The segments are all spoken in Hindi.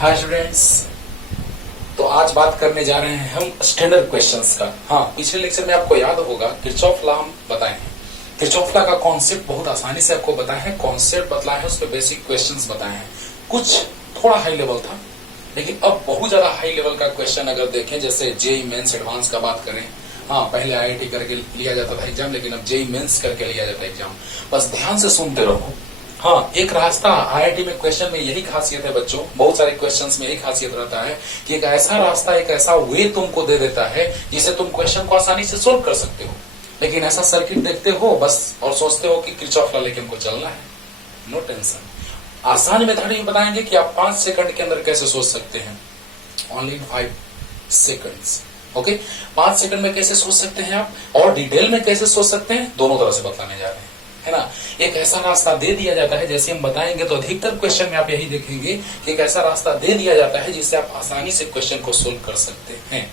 हाय स्टूडेंट्स, तो आज बात करने जा रहे हैं हम स्टैंडर्ड क्वेश्चंस का। हाँ, पिछले लेक्चर में आपको याद होगा किरचॉफ लॉ हम बताए हैं। किरचॉफ लॉ का कॉन्सेप्ट बहुत आसानी से आपको बताए हैं, कॉन्सेप्ट बताए हैं, उस पर बेसिक क्वेश्चंस बताए हैं। कुछ थोड़ा हाई लेवल था, लेकिन अब बहुत ज्यादा हाई लेवल का क्वेश्चन अगर देखें, जैसे जेई मेंस एडवांस का बात करें। हाँ, पहले आईआईटी करके लिया जाता था एग्जाम, लेकिन अब जेई मेंस करके लिया जाता है एग्जाम। बस ध्यान से सुनते रहो। हाँ, एक रास्ता आईआईटी में क्वेश्चन में यही खासियत है बच्चों, बहुत सारे क्वेश्चंस में यही खासियत रहता है कि एक ऐसा रास्ता, एक ऐसा वे तुमको दे देता है जिसे तुम क्वेश्चन को आसानी से सोल्व कर सकते हो। लेकिन ऐसा सर्किट देखते हो बस और सोचते हो कि किरचॉफ लॉ लेके हमको चलना है। नो टेंशन, आसान मेथड ही बताएंगे कि आप 5 सेकंड के अंदर कैसे सोच सकते हैं। Only 5 seconds. ओके, 5 सेकंड में कैसे सोच सकते हैं आप, और डिटेल में कैसे सोच सकते हैं, दोनों तरह से बताने जा रहे हैं, है ना। एक ऐसा रास्ता दे दिया जाता है, जैसे हम बताएंगे तो अधिकतर क्वेश्चन में आप यही देखेंगे कि एक ऐसा रास्ता दे दिया जाता है जिससे आप आसानी से क्वेश्चन को सोल्व कर सकते हैं।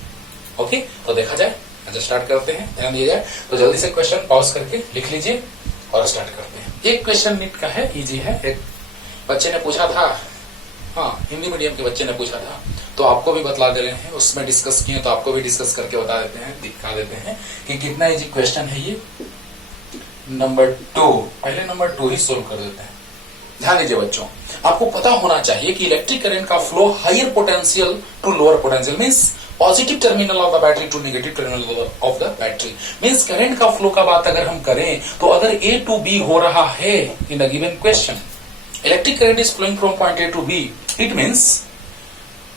ओके, तो देखा जाए, अच्छा स्टार्ट करते हैं, ध्यान दिया जाए। तो जल्दी से क्वेश्चन पॉज करके लिख लीजिए और स्टार्ट करते हैं। एक क्वेश्चन नीट का है, इजी है। एक बच्चे ने पूछा था, हाँ हिंदी मीडियम के बच्चे ने पूछा था, तो आपको भी बतला दे रहे हैं, उसमें डिस्कस किए तो आपको भी डिस्कस करके बता देते हैं, दिखा देते हैं कि कितना इजी क्वेश्चन है ये। नंबर 2, पहले नंबर 2 ही सोल्व कर देते हैं। ध्यान दीजिए बच्चों, आपको पता होना चाहिए कि इलेक्ट्रिक करंट का flow higher potential to lower potential means positive terminal of the battery to negative terminal of the battery. Means current का फ्लो का बात अगर हम करें तो अगर ए टू बी हो रहा है in a given question, electric current is flowing from point A to B, it means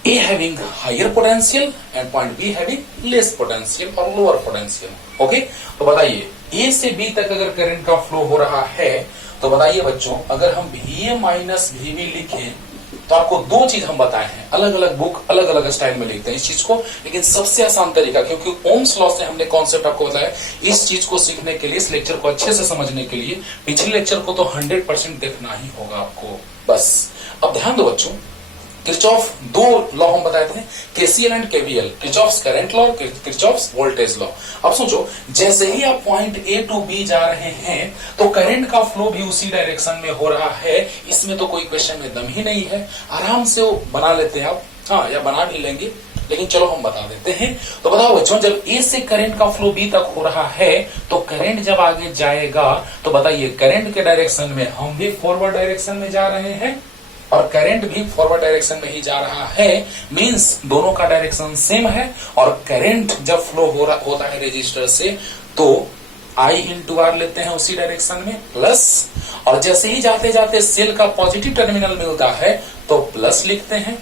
A having higher potential and point B having less potential or lower potential. Okay, तो बताइए A से B तक अगर करंट का फ्लो हो रहा है तो बताइए बच्चों, अगर हम VA माइनस VB लिखें तो आपको 2 चीज हम बताए हैं। अलग अलग बुक अलग अलग स्टाइल में लिखते हैं इस चीज को, लेकिन सबसे आसान तरीका, क्योंकि ओम्स लॉ से हमने कॉन्सेप्ट आपको बताया, इस चीज को सीखने के लिए, इस लेक्चर को अच्छे से समझने के लिए पिछले लेक्चर को तो 100% देखना ही होगा आपको। बस अब ध्यान दो बच्चों, किरचॉफ 2 लॉ हम बताए थे, KCL and KVL, Kirchhoff's current law, Kirchhoff's voltage law. अब सोचो, जैसे ही आप पॉइंट ए टू बी जा रहे हैं तो करंट का फ्लो भी उसी डायरेक्शन में हो रहा है। इसमें तो कोई क्वेश्चन में दम ही नहीं है, आराम से वो बना लेते हैं आप, हाँ या बना भी लेंगे, लेकिन चलो हम बता देते हैं। तो बताओ बच्चों, जब ए से करंट का फ्लो बी तक हो रहा है तो करंट जब आगे जाएगा तो बताइए करंट के डायरेक्शन में हम भी फॉरवर्ड डायरेक्शन में जा रहे हैं और करंट भी फॉरवर्ड डायरेक्शन में ही जा रहा है। मींस दोनों का डायरेक्शन सेम है, और करंट जब फ्लो होता है रेजिस्टर से तो I इंटू आर लेते हैं उसी डायरेक्शन में प्लस, और जैसे ही जाते जाते सेल का पॉजिटिव टर्मिनल मिलता है तो प्लस लिखते हैं।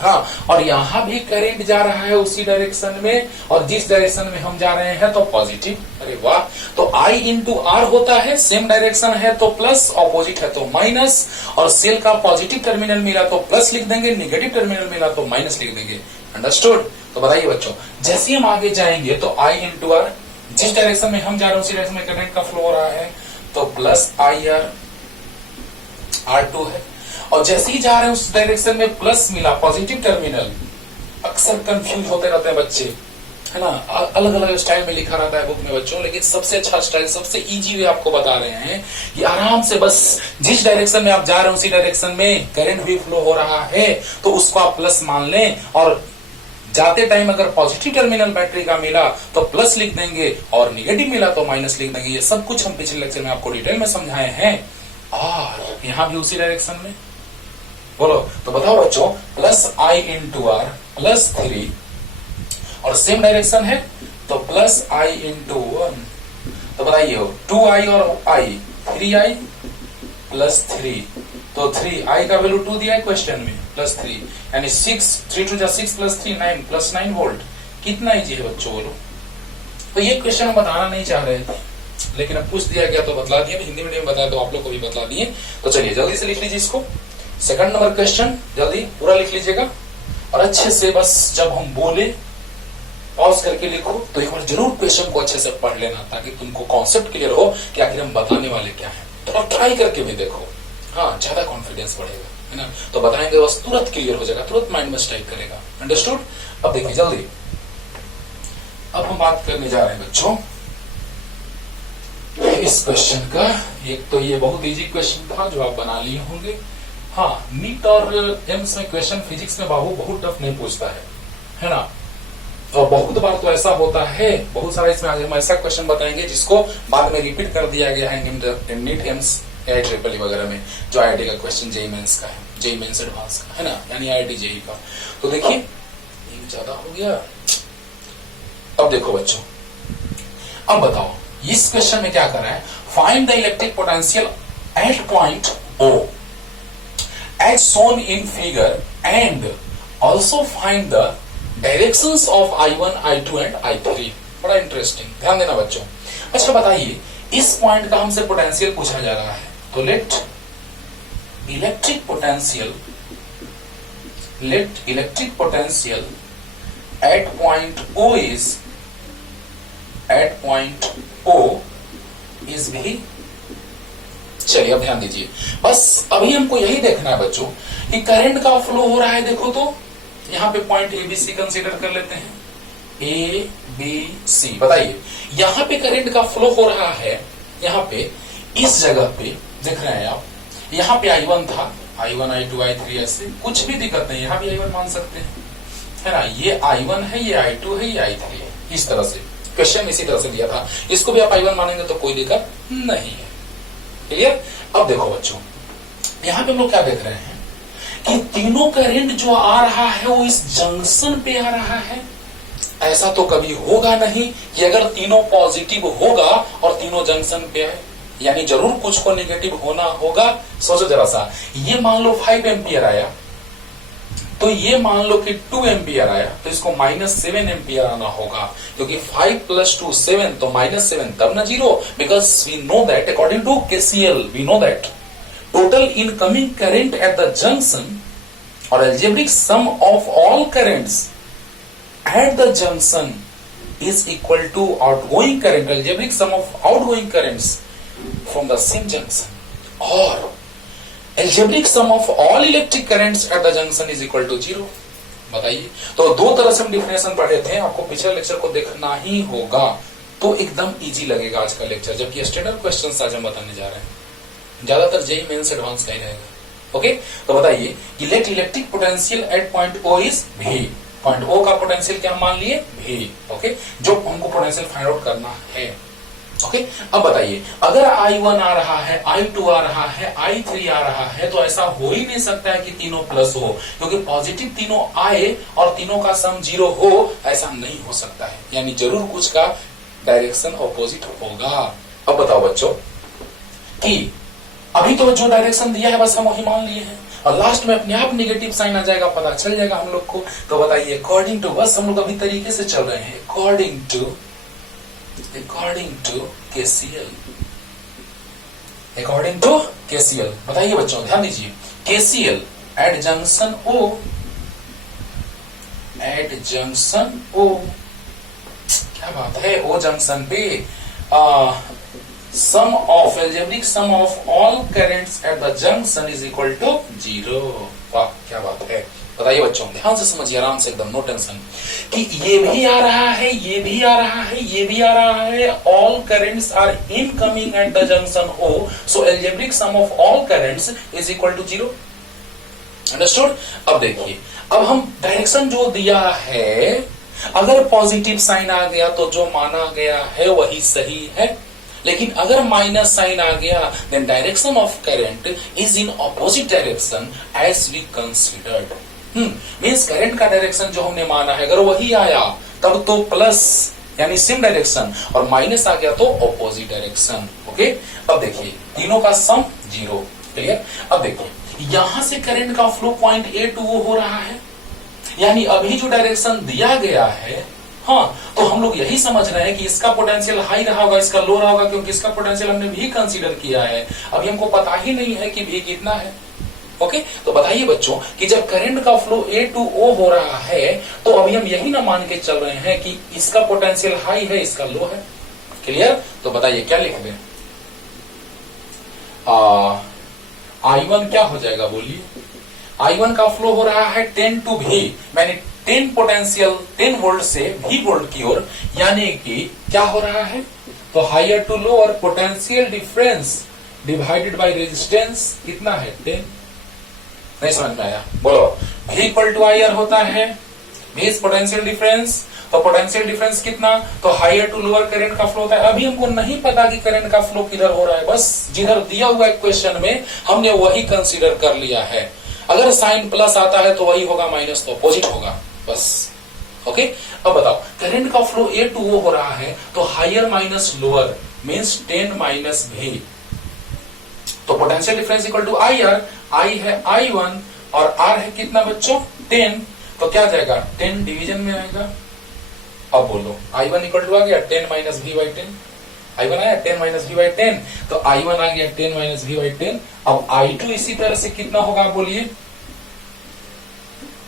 हाँ, और यहां भी करंट जा रहा है उसी डायरेक्शन में, और जिस डायरेक्शन में हम जा रहे हैं तो पॉजिटिव। अरे वाह, तो I इंटू आर होता है, सेम डायरेक्शन है तो प्लस, ऑपोजिट है तो माइनस, और सेल का पॉजिटिव टर्मिनल मिला तो प्लस लिख देंगे, निगेटिव टर्मिनल मिला तो माइनस लिख देंगे। अंडरस्टूड? तो बताइए बच्चों, जैसे हम आगे जाएंगे तो I इंटू आर, जिस डायरेक्शन में हम जा रहे हैं उसी डायरेक्शन में करंट का फ्लो हो रहा है तो प्लस आई आर, R2 है, और जैसे ही जा रहे हैं उस डायरेक्शन में प्लस मिला, पॉजिटिव टर्मिनल। अक्सर कंफ्यूज होते रहते हैं बच्चे, है ना, अलग अलग स्टाइल में लिखा रहता है बुक में बच्चों, लेकिन सबसे अच्छा स्टाइल, सबसे इजी वे आपको बता रहे हैं कि आराम से बस जिस डायरेक्शन में आप जा रहे हैं उसी डायरेक्शन में करंट भी फ्लो हो रहा है तो उसको आप प्लस मान लें, और जाते टाइम अगर पॉजिटिव टर्मिनल बैटरी का मिला तो प्लस लिख देंगे, और निगेटिव मिला तो माइनस लिख देंगे। ये सब कुछ हम पिछले लेक्चर में आपको डिटेल में समझाए हैं, और यहाँ भी उसी डायरेक्शन में। बोलो, तो बताओ बच्चों, plus I into R plus 3, और सेम डायरेक्शन है तो प्लस I इंटू 1, तो बताइए 2I और I 3I प्लस 3, तो 3I का वैल्यू 2 दिया है क्वेश्चन में, प्लस 3 यानी 6, 3 2 6 प्लस 3 9 प्लस 9 वोल्ट। कितना इजी है बच्चों, बोलो। तो ये क्वेश्चन हम बताना नहीं चाह रहे थे, लेकिन अब पूछ दिया गया तो बतला दिए, हिंदी मीडियम बताया तो आप लोग को भी बतला दिए। तो चलिए जल्दी से लिख लीजिए इसको, सेकंड नंबर क्वेश्चन जल्दी पूरा लिख लीजिएगा, और अच्छे से बस जब हम बोले पॉज करके लिखो, तो एक बार जरूर क्वेश्चन को अच्छे से पढ़ लेना ताकि तुमको कॉन्सेप्ट क्लियर हो कि आखिर हम बताने वाले क्या है। तो आप ट्राई करके भी देखो, हाँ ज्यादा कॉन्फिडेंस बढ़ेगा, है ना। तो बताएंगे बस तुरंत क्लियर हो जाएगा, तुरंत माइंड में स्ट्राइक करेगा। अंडरस्टूड? अब देखिए जल्दी, अब हम बात करने जा रहे हैं बच्चों इस क्वेश्चन का। एक तो ये बहुत इजी क्वेश्चन था जो आप बना लिए होंगे, हाँ, नीट और एम्स में क्वेश्चन फिजिक्स में बाबू बहुत टफ नहीं पूछता है ना। और बहुत बार तो ऐसा होता है, बहुत सारा इसमें हम ऐसा क्वेश्चन बताएंगे जिसको बाद में रिपीट कर दिया गया है नीट एम्स IIEEE वगैरह में, जो IIT का क्वेश्चन जेईई मेंस का है, जेईई मेंस एडवांस का है ना, यानी IIT जेईई का। तो देखिए ये ज्यादा हो गया। अब देखो बच्चों, अब बताओ इस क्वेश्चन में क्या कर रहा है, find the electric potential at point O as shown in figure and also find the directions of I1, I2 and I3। बड़ा इंटरेस्टिंग, ध्यान देना बच्चों। अच्छा बताइए, इस पॉइंट का हमसे पोटेंशियल पूछा जा रहा है, तो let electric potential at point O is भी। चलिए अब ध्यान दीजिए, बस अभी हमको यही देखना है बच्चों कि करंट का फ्लो हो रहा है। देखो तो यहाँ पे पॉइंट ABC कंसीडर कर लेते हैं, ABC। बताइए यहाँ पे करंट का फ्लो हो रहा है, यहाँ पे इस जगह पे देख रहे हैं आप, यहाँ पे I1 था, I1, I2, I3 ऐसे कुछ भी दिक्कत नहीं, यहाँ भी I1 मान सकते हैं, है ना। ये I1 है, ये I2 है, ये I3 है। इस तरह से क्वेश्चन इसी तरह से दिया था, इसको भी आप I1 मानेंगे तो कोई दिक्कत नहीं है। क्लियर। अब देखो बच्चों, यहाँ पे हम लोग क्या देख रहे हैं कि तीनों करंट जो आ रहा है वो इस जंक्शन पे आ रहा है। ऐसा तो कभी होगा नहीं कि अगर तीनों पॉजिटिव होगा और तीनों जंक्शन पे है, यानी जरूर कुछ को नेगेटिव होना होगा। सोचो जरा सा, ये मान लो 5 एम्पियर आया, तो ये मान लो कि 2 एम्पियर आया, तो इसको -7 एम्पियर आना होगा, क्योंकि 5 + 2 7, तो -7 तब ना 0, because we know that according to KCL we know that total incoming current at the junction और algebraic sum of all currents at the junction is equal to outgoing current, algebraic sum of outgoing currents from the same junction, or algebraic sum of all electric currents at the junction is equal to 0। बताइए, तो दो तरह से हम डिफिनेशन पढ़े थे, आपको पिछले लेक्चर को देखना ही होगा, तो एकदम इजी लगेगा आज का लेक्चर, जबकि स्टैंडर्ड क्वेश्चंस आज हम बताने जा रहे हैं, ज्यादातर जेईई मेंस एडवांस का ही रहेगा। ओके, तो बताइए कि let electric potential at point O is V। Point O का पोटेंशियल क्या मान लिए, V। ओके, जो हमको पोटेंशियल फाइंड आउट करना है। ओके, अब बताइए, अगर I1 आ रहा है, I2 आ रहा है, I3 आ रहा है, तो ऐसा हो ही नहीं सकता है कि तीनों प्लस हो, क्योंकि पॉजिटिव तीनों आए और तीनों का सम 0 हो, ऐसा नहीं हो सकता है, यानी जरूर कुछ का डायरेक्शन ऑपोजिट होगा। अब बताओ बच्चों कि अभी तो जो डायरेक्शन दिया है बस हम वही मान लिए हैं, और लास्ट में अपने आप नेगेटिव साइन आ जाएगा, पता चल जाएगा हम लोग को। तो बताइए अकॉर्डिंग टू, बस हम लोग अभी तरीके से चल रहे हैं, अकॉर्डिंग टू KCL। बताइए बच्चों, ध्यान दीजिए, KCL एट जंक्शन O, क्या बात है, O जंक्शन पे sum of algebraic sum of all currents at the junction is equal to 0। वाह क्या बात है। बताइए बच्चों, ध्यान से समझिए, आराम से एकदम, नो टेंशन, कि ये भी आ रहा है, ये भी आ रहा है, ये भी आ रहा है, all currents are incoming at the junction O, so algebraic sum of all currents is equal to 0। Understood. अब देखिए, अब हम डायरेक्शन जो दिया है, अगर पॉजिटिव साइन आ गया तो जो माना गया है वही सही है, लेकिन अगर माइनस साइन आ गया then direction of current is in opposite direction as we considered. Means current का डायरेक्शन जो हमने माना है, अगर वही आया तब तो प्लस यानी सेम डायरेक्शन, और माइनस आ गया तो ऑपोजिट डायरेक्शन। ओके, अब देखिए तीनों का सम 0। क्लियर। अब देखिए यहां से करंट का flow point A to O हो रहा है, यानी अभी जो डायरेक्शन दिया गया है, हाँ, तो हम लोग यही समझ रहे हैं कि इसका पोटेंशियल हाई रहा होगा, इसका लो रहा होगा, क्योंकि इसका पोटेंशियल हमने भी कंसीडर किया है, अभी हमको पता ही नहीं है कि भी कितना है। ओके, तो बताइए बच्चों कि जब करंट का फ्लो A to O हो रहा है, तो अभी हम यही ना मान के चल रहे हैं कि इसका पोटेंशियल हाई है, इसका लो है। क्लियर। तो बताइए क्या लिख दें, I1 क्या हो जाएगा बोलिए, I1 का फ्लो हो रहा है 10 to V, मैंने 10 पोटेंशियल 10 वोल्ट से V वोल्ट की ओर, यानी कि क्या हो रहा है, तो हायर टू लो, और potential difference divided by resistance कितना है 10। नहीं समझ में आया? बोलो। V इक्वल टू IR होता है, V इज पोटेंशियल डिफरेंस। तो पोटेंशियल डिफरेंस कितना? तो हायर टू लोअर करंट का फ्लो होता है। अभी हमको नहीं पता कि करंट का फ्लो किधर हो रहा है, बस जिधर दिया हुआ है क्वेश्चन में हमने वही कंसीडर कर लिया है। अगर साइन प्लस आता है तो वही होगा, माइनस तो अपोजिट होगा, बस। ओके, अब बताओ करंट का फ्लो A टू O हो रहा है, तो higher minus lower means 10 minus V। तो potential difference equal to IR, I है I1 और R है कितना बच्चों? 10। तो क्या जाएगा? 10 डिवीजन में आएगा। अब बोलो I1 इक्वल टू आ गया 10 माइनस V बाई 10। I1 आया 10 माइनस V बाई 10, तो I1 आ गया 10 माइनस V बाई 10। अब I2 इसी तरह से कितना होगा बोलिए?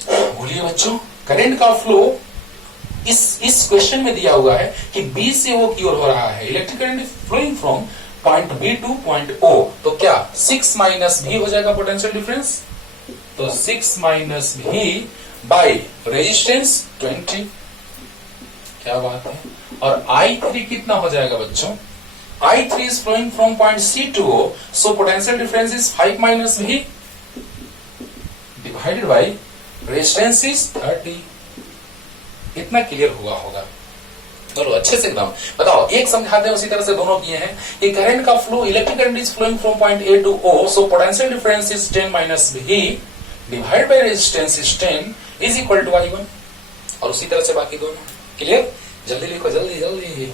बोलिए बच्चों, करंट का फ्लो इस क्वेश्चन में दिया हुआ है कि B से O की ओर हो रहा है। Electric current is flowing from point B to point O। तो क्या 6 माइनस V हो जाएगा पोटेंशियल डिफरेंस? तो 6 माइनस V बाई रेजिस्टेंस 20। क्या बात है। और I3 कितना हो जाएगा बच्चों? I3 is flowing from point C to O, so potential difference is 5 minus V divided by resistance is 30। इतना क्लियर हुआ होगा? बोलो अच्छे से एकदम। बताओ, एक समझाते हैं उसी तरह से दोनों किए हैं। कि करंट का flow, electric current is flowing from point A to O, so potential difference is 10 minus V divide by resistance is 10 is equal to I1। और उसी तरह से बाकी दोनों। क्लियर? जल्दी लिखो, जल्दी जल्दी।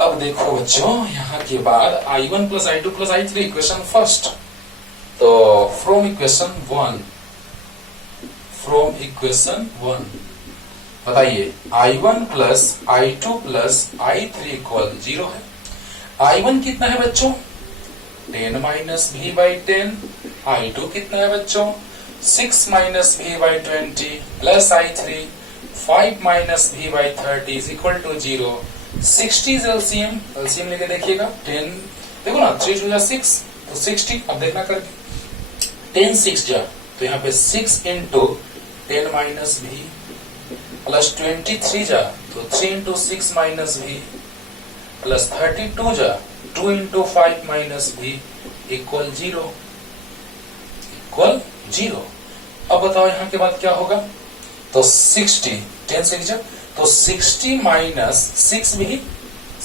अब देखो बच्चों, यहां के बाद I1 plus I2 plus I3 equation first. तो फ्रॉम इक्वेशन 1 बताइए I1 plus I2 plus I3 equal 0 है। I1 कितना है बच्चों? 10 माइनस V बाई 10। I2 कितना है बच्चों? 6 minus V by 20 plus I3 5 minus V by 30 is equal to 0। 60 is LCM, LCM लेके देखिएगा। 10 देखो ना, 3 टू 6 तो 60। अब देखना करके 10 6 जा, तो यहाँ पे 6 इंटू 10 माइनस V प्लस 23 जा, तो 3 इंटू 6 माइनस V प्लस 32 जा, 2 इंटू 5 माइनस V इक्वल 0। अब बताओ यहाँ के बाद क्या होगा? तो 60 10 6 जा, तो 60 माइनस 6 भी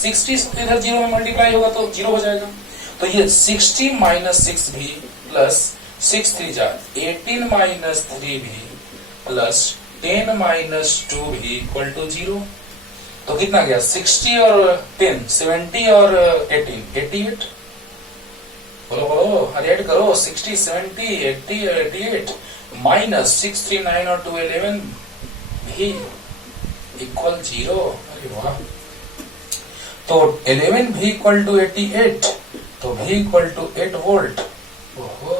60 इधर 0 में मल्टीप्लाई होगा तो 0 हो जाएगा। तो ये 60 माइनस 6 भी प्लस 6 3 जा 18 माइनस 3 भी प्लस 10 माइनस 2 भी इक्वल टू 0। तो कितना गया? 60 और 10 70 और 18 88। बोलो बोलो, अरे ऐड करो। 60 70 80 88 माइनस 6 3 9 और 2 11 भी इक्वल 0। अरे वाह। तो 11 भी इक्वल टू 88, तो भी इक्वल टू 8 वोल्ट। ओहो,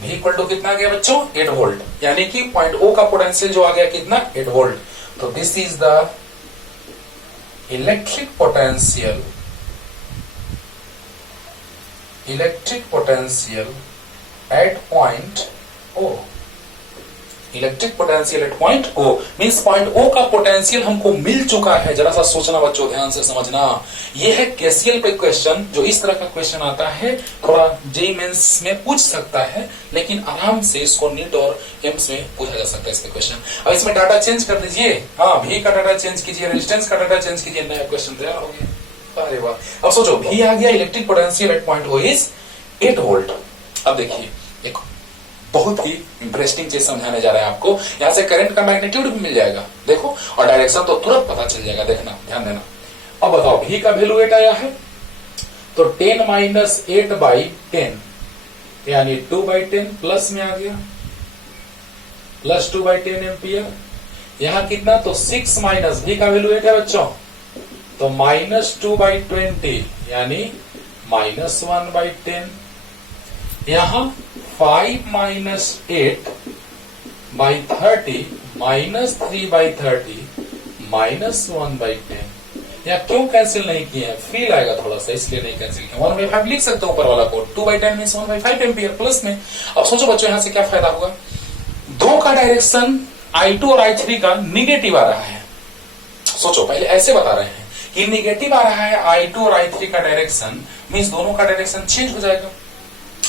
भी इक्वल टू कितना गया बच्चों? 8 वोल्ट। यानी कि पॉइंट O का पोटेंशियल जो आ गया कितना? 8 वोल्ट। तो this is the electric potential at point O। Electric potential at point O means point O का पोटेंशियल हमको मिल चुका है। जरा सा सोचना बच्चों, ध्यान से समझना। ये है केसीएल पे क्वेश्चन। जो इस तरह का क्वेश्चन आता है, थोड़ा जेईई मेंस में पूछ सकता है, लेकिन आराम से इसको नीट और एम्स में पूछा जा सकता है इसके क्वेश्चन। अब इसमें डाटा चेंज कर दीजिए। हाँ, भी का डाटा चेंज कीजिए, रेजिस्टेंस का डाटा चेंज कीजिए, नया क्वेश्चन तैयार हो गया। अरे वाह। अब सोचो, भी आ गया, electric potential at point O is 8 volt. अब देखिए, एक बहुत ही इंटरेस्टिंग चीज समझाने जा रहे हैं आपको। यहां से करंट का मैग्नीट्यूड भी मिल जाएगा, देखो, और डायरेक्शन तो तुरंत पता चल जाएगा। देखना, ध्यान देना। अब बताओ, भी का वैल्यू 8 आया है, तो 10 माइनस 8 बाई 10 यानी 2 बाई 10 प्लस में आ गया, प्लस 2 बाई 10 एम्पियर। यहां कितना? तो 6 माइनस भी का वैल्यू 8 है बच्चों, तो माइनस 2 बाई 20 यानी माइनस 1 बाई 10। यहां 5 minus 8 by 30 minus 3 by 30 minus 1 by 10। यहाँ क्यों कैंसिल नहीं किए हैं? फील आएगा थोड़ा सा, इसलिए नहीं कैंसिल किया। 1 बाई 5 लिख सकते हो ऊपर वाला को। 2 by 10 means 1 by 5 ampere plus में। अब सोचो बच्चों, यहां से क्या फायदा हुआ? दो का डायरेक्शन I2 और I3 का निगेटिव आ रहा है। सोचो, पहले ऐसे बता रहे हैं कि निगेटिव आ रहा है I2 और I3 का डायरेक्शन, मीन्स दोनों का डायरेक्शन चेंज हो जाएगा।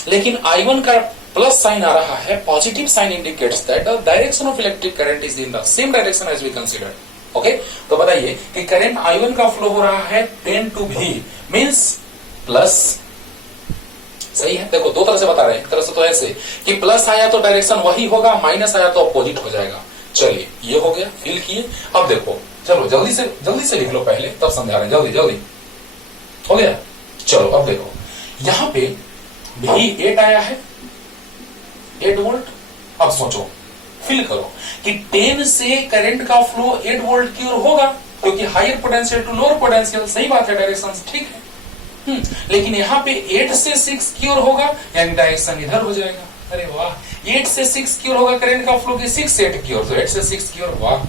लेकिन I1 का प्लस साइन आ रहा है, positive sign indicates that the direction of electric current is in the same direction as we considered. Okay, तो बताइए कि करंट I1 का फ्लो हो रहा है 10 to V मींस प्लस, सही है। देखो दो तरह से बता रहे हैं, एक तरह से तो ऐसे कि प्लस आया तो डायरेक्शन वही होगा, माइनस आया तो अपोजिट हो जाएगा। चलिए ये हो गया, फील किए। अब देखो चलो जल्दी से लिख लो पहले, तब समझा रहे हैं। जल्दी हो गया। चलो अब देखो यहां पे भी 8 आया है, 8 वोल्ट। अब सोचो, फील करो कि 10 से करंट का फ्लो 8 वोल्ट की ओर होगा, क्योंकि higher potential to lower potential, सही बात है, डायरेक्शन ठीक है। लेकिन यहाँ पे 8 से 6 की ओर होगा, यानी डायरेक्शन इधर हो जाएगा। अरे वाह, 8 से 6 की ओर होगा करंट का फ्लो की 6 से 8 की ओर, तो 8 से 6 की ओर। वाह,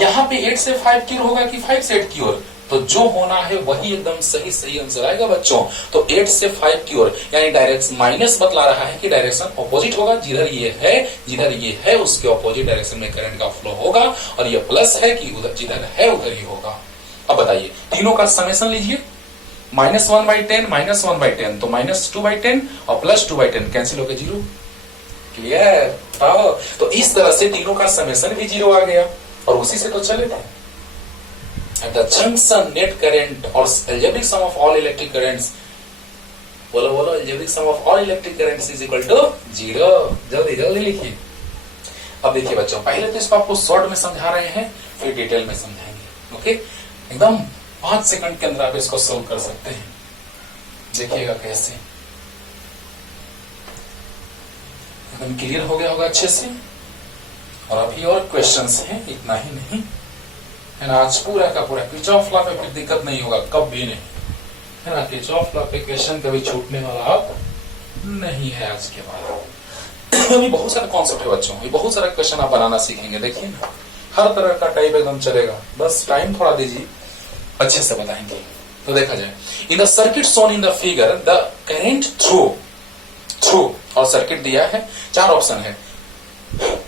यहाँ पे 8 से 5 की ओर होगा कि 5 से 8 की ओर, तो जो होना है वही एकदम सही आंसर आएगा बच्चों। तो 8 से 5 की ओर, यानी डायरेक्शन माइनस बतला रहा है कि डायरेक्शन ऑपोजिट होगा। जिधर ये है उसके ऑपोजिट डायरेक्शन में करंट का फ्लो होगा, और ये प्लस है कि उधर जिधर है उधर ही होगा। अब बताइए तीनों का समेशन लीजिए, -1/10 -1/10 तो -2/10 और +2/10 कैंसिल होकर 0। क्लियर? तो इस तरह से तीनों का समेशन भी 0 आ गया, और उसी से तो चले थे। At the junction net current or algebraic sum of all electric currents, बोलो algebraic sum of all electric currents is equal to 0। जल्दी लिखिए। अब देखिए बच्चों, पहले तो इसको आपको शॉर्ट में समझा रहे हैं, फिर डिटेल में समझाएंगे। ओके, एकदम 5 सेकंड के अंदर आप इसको सोल्व कर सकते हैं। देखिएगा कैसे, एकदम क्लियर हो गया होगा अच्छे से। और अभी और क्वेश्चंस हैं, इतना ही नहीं है ना। आज पूरा का पूरा किरचॉफ लॉ पे फिर दिक्कत नहीं होगा, कभी नहीं, है ना। किरचॉफ लॉ पे क्वेश्चन कभी छूटने वाला अब नहीं है आज के बाद। अभी बहुत सारे कॉन्सेप्ट है बच्चों, अभी बहुत सारा क्वेश्चन आप बनाना सीखेंगे। देखिए ना, हर तरह का टाइप एकदम चलेगा, बस टाइम थोड़ा दीजिए, अच्छे से बताएंगे। तो देखा जाए, इन the circuit shown in the figure the current through और सर्किट दिया है, 4 ऑप्शन है।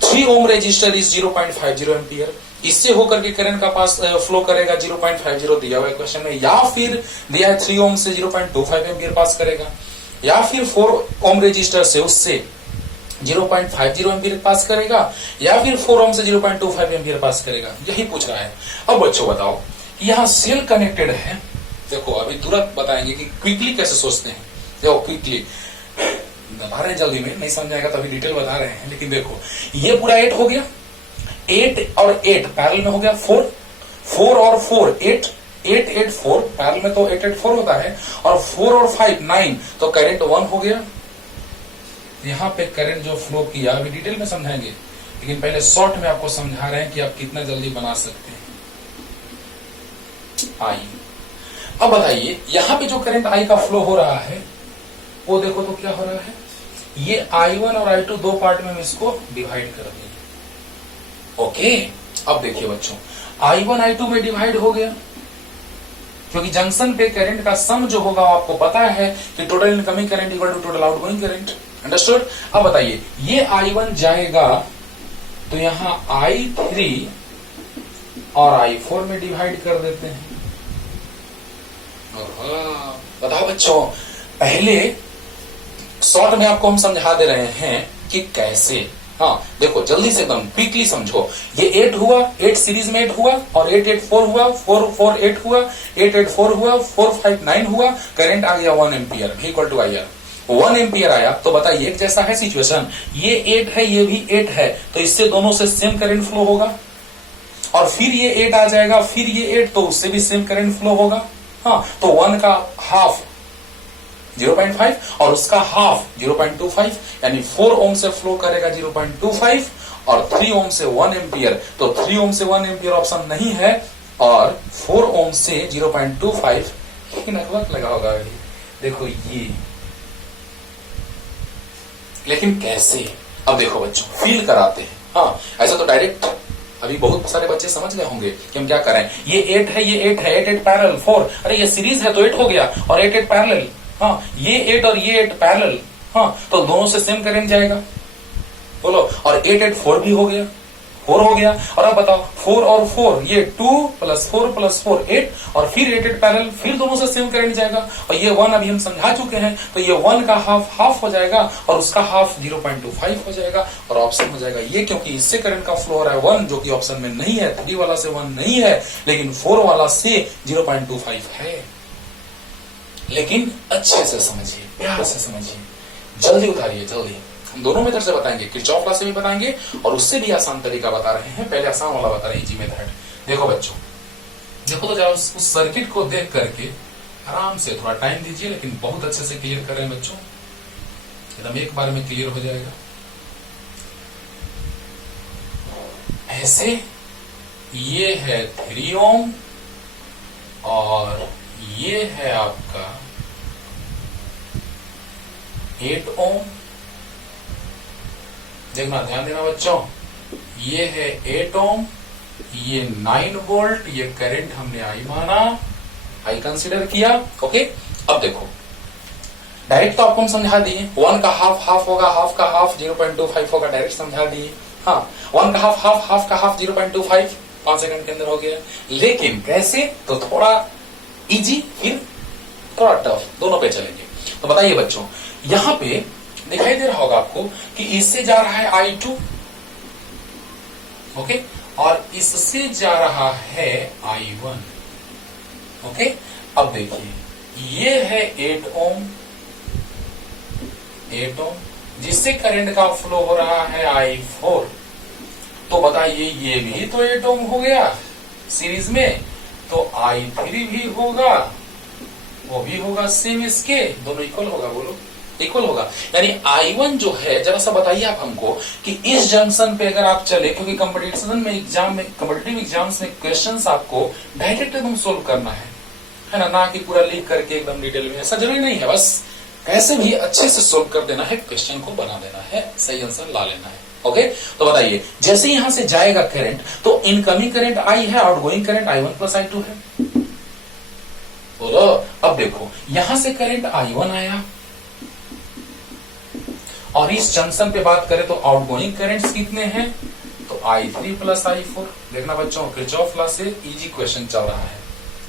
3 ओम रेजिस्टर इज 0.50 एम्पियर, इससे होकर के करंट का पास फ्लो करेगा 0.50 दिया हुआ है क्वेश्चन में, या फिर दिया है 3 ओम से 0.25 एम्पियर पास करेगा, या फिर 4 ओम रेजिस्टर से उससे 0.50 एम्पियर पास करेगा, या फिर 4 ओम से 0.25 एम्पियर पास करेगा, यही पूछ रहा है। अब बच्चों बताओ, यहाँ सेल कनेक्टेड है। देखो अभी तुरंत बताएंगे कि क्विकली कैसे सोचते हैं। देखो क्विकली बता रहे हैं, जल्दी में नहीं समझ आएगा तभी डिटेल बता रहे हैं। लेकिन देखो ये पूरा 8 हो गया, 8 और 8 पैरेलल में हो गया 4 और 4 8 8 8 4 पैरेलल में तो 8 8 4 होता है, और 4 और 5 9 तो करंट 1 हो गया। यहाँ पे करंट जो फ्लो किया अभी डिटेल में समझाएंगे, लेकिन पहले शॉर्ट में आपको समझा रहे हैं कि आप कितना जल्दी बना सकते हैं। आई, अब बताइए यहाँ पे जो करंट आई का फ्लो हो रहा है वो देखो तो क्या हो रहा है, ये I1 और I2 दो पार्ट में हम इसको डिवाइड कर देंगे। ओके, अब देखिए बच्चों, I1 I2 में डिवाइड हो गया, क्योंकि जंक्शन पे करंट का सम जो होगा आपको पता है कि total incoming current equal to total outgoing current. Understood? अब बताइए, ये I1 जाएगा तो यहां I3 और I4 में डिवाइड कर देते हैं। बताओ बच्चों, पहले शॉर्ट में आपको हम समझा दे रहे हैं कि कैसे। हाँ देखो जल्दी से एकदम क्विकली समझो, ये 8 हुआ, 8 सीरीज में 8 हुआ, और 8 8 4 हुआ, 4 4 8 हुआ, 8 8 4 हुआ, 4 5 9 हुआ, करंट आ गया 1 ampere equal to IR। 1 ampere आया तो बताइए एक जैसा है सिचुएशन, ये 8 है ये भी 8 है, तो इससे दोनों से सेम करंट फ्लो होगा, और फिर ये 8 आ जाएगा, फिर ये 8 तो उससे भी सेम करंट फ्लो होगा। हाँ, तो 1 का हाफ 0.5 और उसका हाफ 0.25, यानी 4 ओम से फ्लो करेगा 0.25 और 3 ओम से 1 एम्पियर, तो 3 ओम से 1 एम्पियर ऑप्शन नहीं है, और 4 ओम से 0.25 नेटवर्क लगा होगा। देखो ये, लेकिन कैसे, अब देखो बच्चों फील कराते हैं। हाँ ऐसा तो डायरेक्ट अभी बहुत सारे बच्चे समझ गए होंगे कि हम क्या करें। ये 8 है, ये 8 है, 8 8 पैरेलल 4, अरे ये सीरीज है तो 8 हो गया, और 8 8 पैरेलल, हाँ ये 8 और ये 8 पैरेलल, हाँ तो दोनों से सेम करंट जाएगा, बोलो, और 8 8 4 भी हो गया, 4 हो गया। और अब बताओ 4 और 4 ये 2 + 4 + 4 8 और फिर 8 पैरेलल, फिर दोनों से सेम करंट जाएगा। और ये 1 अभी हम समझा चुके हैं, तो ये 1 का हाफ हो जाएगा और उसका हाफ 0.25 हो जाएगा और ऑप्शन हो जाएगा ये, क्योंकि इससे करंट का फ्लो हो रहा है 1, जो कि ऑप्शन में नहीं है। 3 वाला से 1 नहीं है, लेकिन 4 वाला से 0.25 है। लेकिन अच्छे से समझिए, प्यार से समझिए, जल्दी उतारिए, जल्दी। हम दोनों मेथड से बताएंगे, किरचॉफ लॉ से भी बताएंगे और उससे भी आसान तरीका बता रहे हैं। पहले आसान वाला बता रहे हैं, इजी मेथड। देखो बच्चों, देखो तो जरा उस सर्किट को देख करके आराम से थोड़ा टाइम दीजिए, लेकिन बहुत अच्छे से क्लियर कर रहे हैं बच्चों, एकदम एक बार में क्लियर हो जाएगा। ऐसे ये है 3 ओम और ये है आपका 8 ओम। देखना, ध्यान देना बच्चों, ये है 8 ओम, ये 9 वोल्ट, ये करंट हमने आई माना, आई कंसीडर किया। ओके, अब देखो डायरेक्ट तो आपको हम समझा दिए, 1 का हाफ होगा, हाफ का हाफ 0.25 होगा, डायरेक्ट समझा दिए। हाँ, 1 का हाफ का हाफ 0.25, 5 सेकंड के अंदर हो गया। लेकिन कैसे, तो थोड़ा इजी फिर थोड़ा टफ, दोनों पे चलेंगे। तो बताइए बच्चों, यहां पे दिखाई दे रहा होगा आपको कि इससे जा रहा है I2, ओके, और इससे जा रहा है I1, ओके। अब देखिए ये है 8 ओम, जिससे करंट का फ्लो हो रहा है I4। तो बताइए ये भी तो 8 ओम हो गया सीरीज में, तो I3 भी होगा, वो भी होगा सेम, इसके दोनों इक्वल होगा, बोलो इक्वल होगा। यानी I1 जो है, जरा सा बताइए आप हमको कि इस जंक्शन पे अगर आप चले, क्योंकि कंपटीटिव एग्जाम्स में क्वेश्चंस आपको डायरेक्ट एकदम सोल्व करना है ना कि पूरा लिख करके एकदम डिटेल में, ऐसा जरूरी नहीं है। बस कैसे भी अच्छे से सोल्व कर देना है, क्वेश्चन को बना देना है, सही आंसर ला लेना है। ओके, तो बताइए जैसे यहां से जाएगा करंट, तो इनकमिंग करंट I है, आउटगोइंग करंट I1 + I2 है, बोलो। अब देखो यहां से करंट I1 आया और इस जंक्शन पे बात करें तो आउटगोइंग करंट्स कितने हैं, तो I3 + I4। देखना बच्चों, किरचॉफ लॉ से इजी क्वेश्चन चल रहा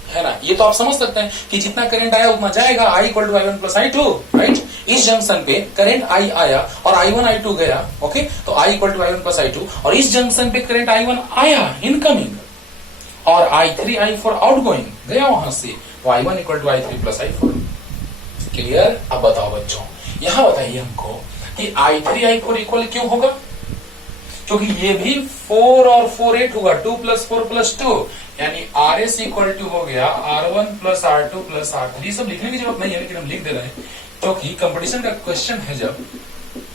है ना। ये तो आप समझ सकते हैं कि जितना करंट आया उतना जाएगा, I = I1 + I2, राइट। इस जंक्शन पे करंट I आया और I1 I2 गया, ओके, तो I = I1 + I2। और इस जंक्शन पे करंट I1 आया इनकमिंग और I3 I4 आउटगोइंग गया वहां से, तो I1 = I3 + I4। क्लियर। अब बताओ बच्चों, यहां बताइए हमको कि I3 I4 इक्वल क्यों होगा, क्योंकि ये भी 4 और 4 8 होगा, 2 + 4 + 2, यानी RS = हो गया R1 + R2 + R3। सब लिखने की जरूरत नहीं है, लेकिन हम लिख दे रहे हैं क्योंकि कंपटीशन का क्वेश्चन है जब,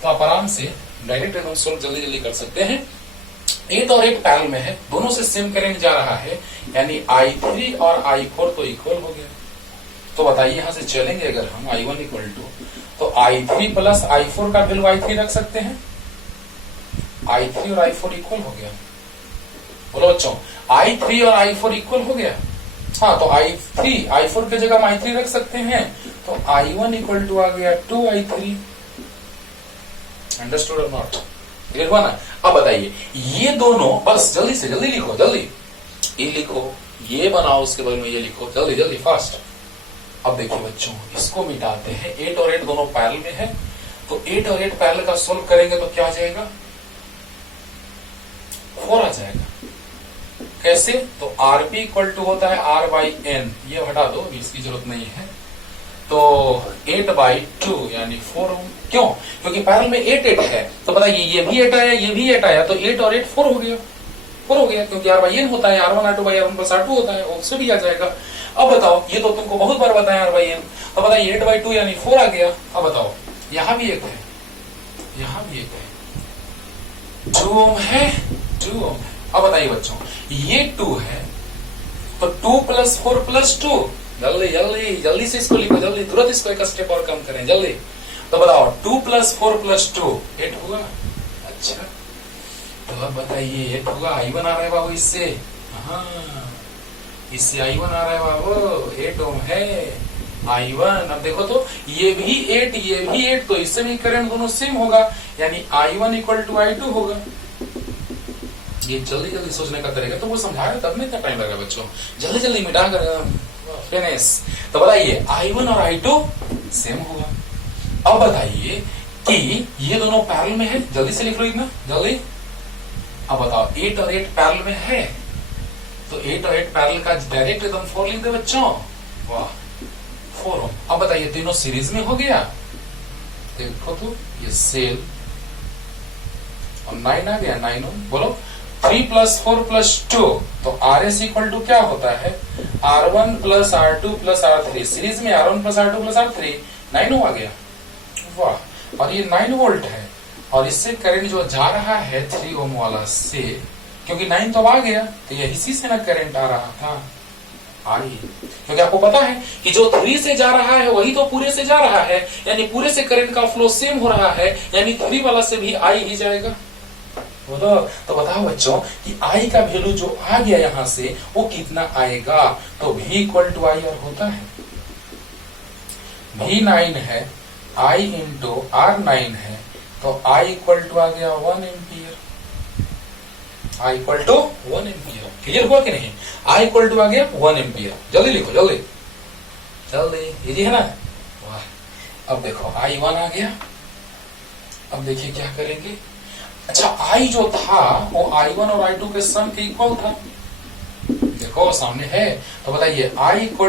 तो आप आराम से डायरेक्ट एकदम सोल्व जल्दी कर सकते हैं। 8 और 8 पैरेलल में है, दोनों से सेम करंट जा रहा है, यानी I3 और I4 तो इक्वल हो गया। तो बताइए यहां से चलेंगे अगर हम I1 = तो I3 + I4 का वैल्यू I3 रख सकते हैं, I3 और I4 इक्वल हो गया, बोलो बच्चों, I3 और I4 इक्वल हो गया। हाँ, तो I4 के जगह हम I3 रख सकते हैं, तो I1 = आ गया 2I3। अंडरस्टूड और नॉट, क्लियर हुआ ना। अब बताइए ये दोनों, बस जल्दी से जल्दी लिखो, जल्दी ये लिखो, ये बनाओ, उसके बाद में ये लिखो, जल्दी जल्दी फास्ट। अब देखिए बच्चों, इसको मिटाते हैं, 8 और 8 दोनों पैरेलल में है, तो 8 और 8 पैरेलल का सोल्व करेंगे तो क्या आ जाएगा, 4 आ जाएगा। कैसे, तो RP = होता है R/N, ये हटा दो, इसकी जरूरत नहीं है, तो 8/2 यानी 4 ओम। क्यों, क्योंकि पैरेलल में 8 8 है, तो बताइए ये भी 8 आया, ये भी 8 आया, तो 8 और 8 4 हो गया, क्योंकि R/N होता है, R1 R2 R1 + R2 होता है, उससे भी आ जाएगा। अब बताओ, ये तो तुमको बहुत बार बताया R/N, तो बताइए 8/2 यानी 4 आ गया। अब बताओ यहां भी एक है, यहां भी एक है, 2 ओम है, 2 ओम है। अब बताइए बच्चों, ये 2 है, तो 2 + 4 + 2, जल्दी जल्दी जल्दी से इसको लिखो, जल्दी तुरंत इसको एक स्टेप और कम करें, जल्दी। तो बताओ 2 + 4 + 2 8 हुआ। अच्छा, तो अब बताइए 8 हुआ, I1 आ रहा है बाबू इससे, हाँ इससे I1 आ रहा है बाबू, 8 ओम है I1। अब देखो तो ये भी 8 ये भी 8, तो इससे भी करंट दोनों सेम होगा, यानी I1 = I2 होगा। ये जल्दी जल्दी सोचने का तरीका, तो वो समझा रहे तब नहीं इतना टाइम लगा बच्चों, जल्दी जल्दी मिटा कर फिनिश। तो बताइए I1 और I2 सेम हुआ। अब बताइए कि ये दोनों पैरेलल में है, जल्दी से लिख लो इतना जल्दी। अब बताओ 8 और 8 पैरेलल में है, तो 8 और 8 पैरेलल का डायरेक्ट एकदम 4 लिख दे बच्चों। वाह 4 ओम। अब बताइए तीनों सीरीज में हो गया, देखो तो ये सेल और 9 आ गया 9 ओम। बोलो 3 + 4 + 2, तो RS इक्वल टू क्या होता है R1 + R2 + R3, सीरीज में R1 + R2 + R3, 9 ओम आ गया। वाह, और ये 9 वोल्ट है और इससे करंट जो जा रहा है 3 ओम वाला से, क्योंकि 9 तो आ गया तो ये इसी से ना करंट आ रहा था आई, क्योंकि आपको पता है कि जो 3 से जा रहा है वही तो पूरे से जा रहा है, यानी पूरे से करंट का फ्लो सेम हो रहा है, यानी 3 वाला से भी आई ही जाएगा। बोलो तो बताओ बच्चों कि आई का वैल्यू जो आ गया यहां से वो कितना आएगा, तो V = IR होता है। V 9 है, I × R9 है, तो I = आ गया 1 एम्पियर। I = 1 ampere. क्लियर हुआ कि नहीं? I = आ गया 1 एम्पियर। जल्दी लिखो जल्दी जल्दी, इजी है ना। वाह, अब देखो I1 आ गया। अब देखिए क्या करेंगे। अच्छा I जो था वो I1 और I2 के सम के इक्वल था, देखो सामने है। तो बताइए I =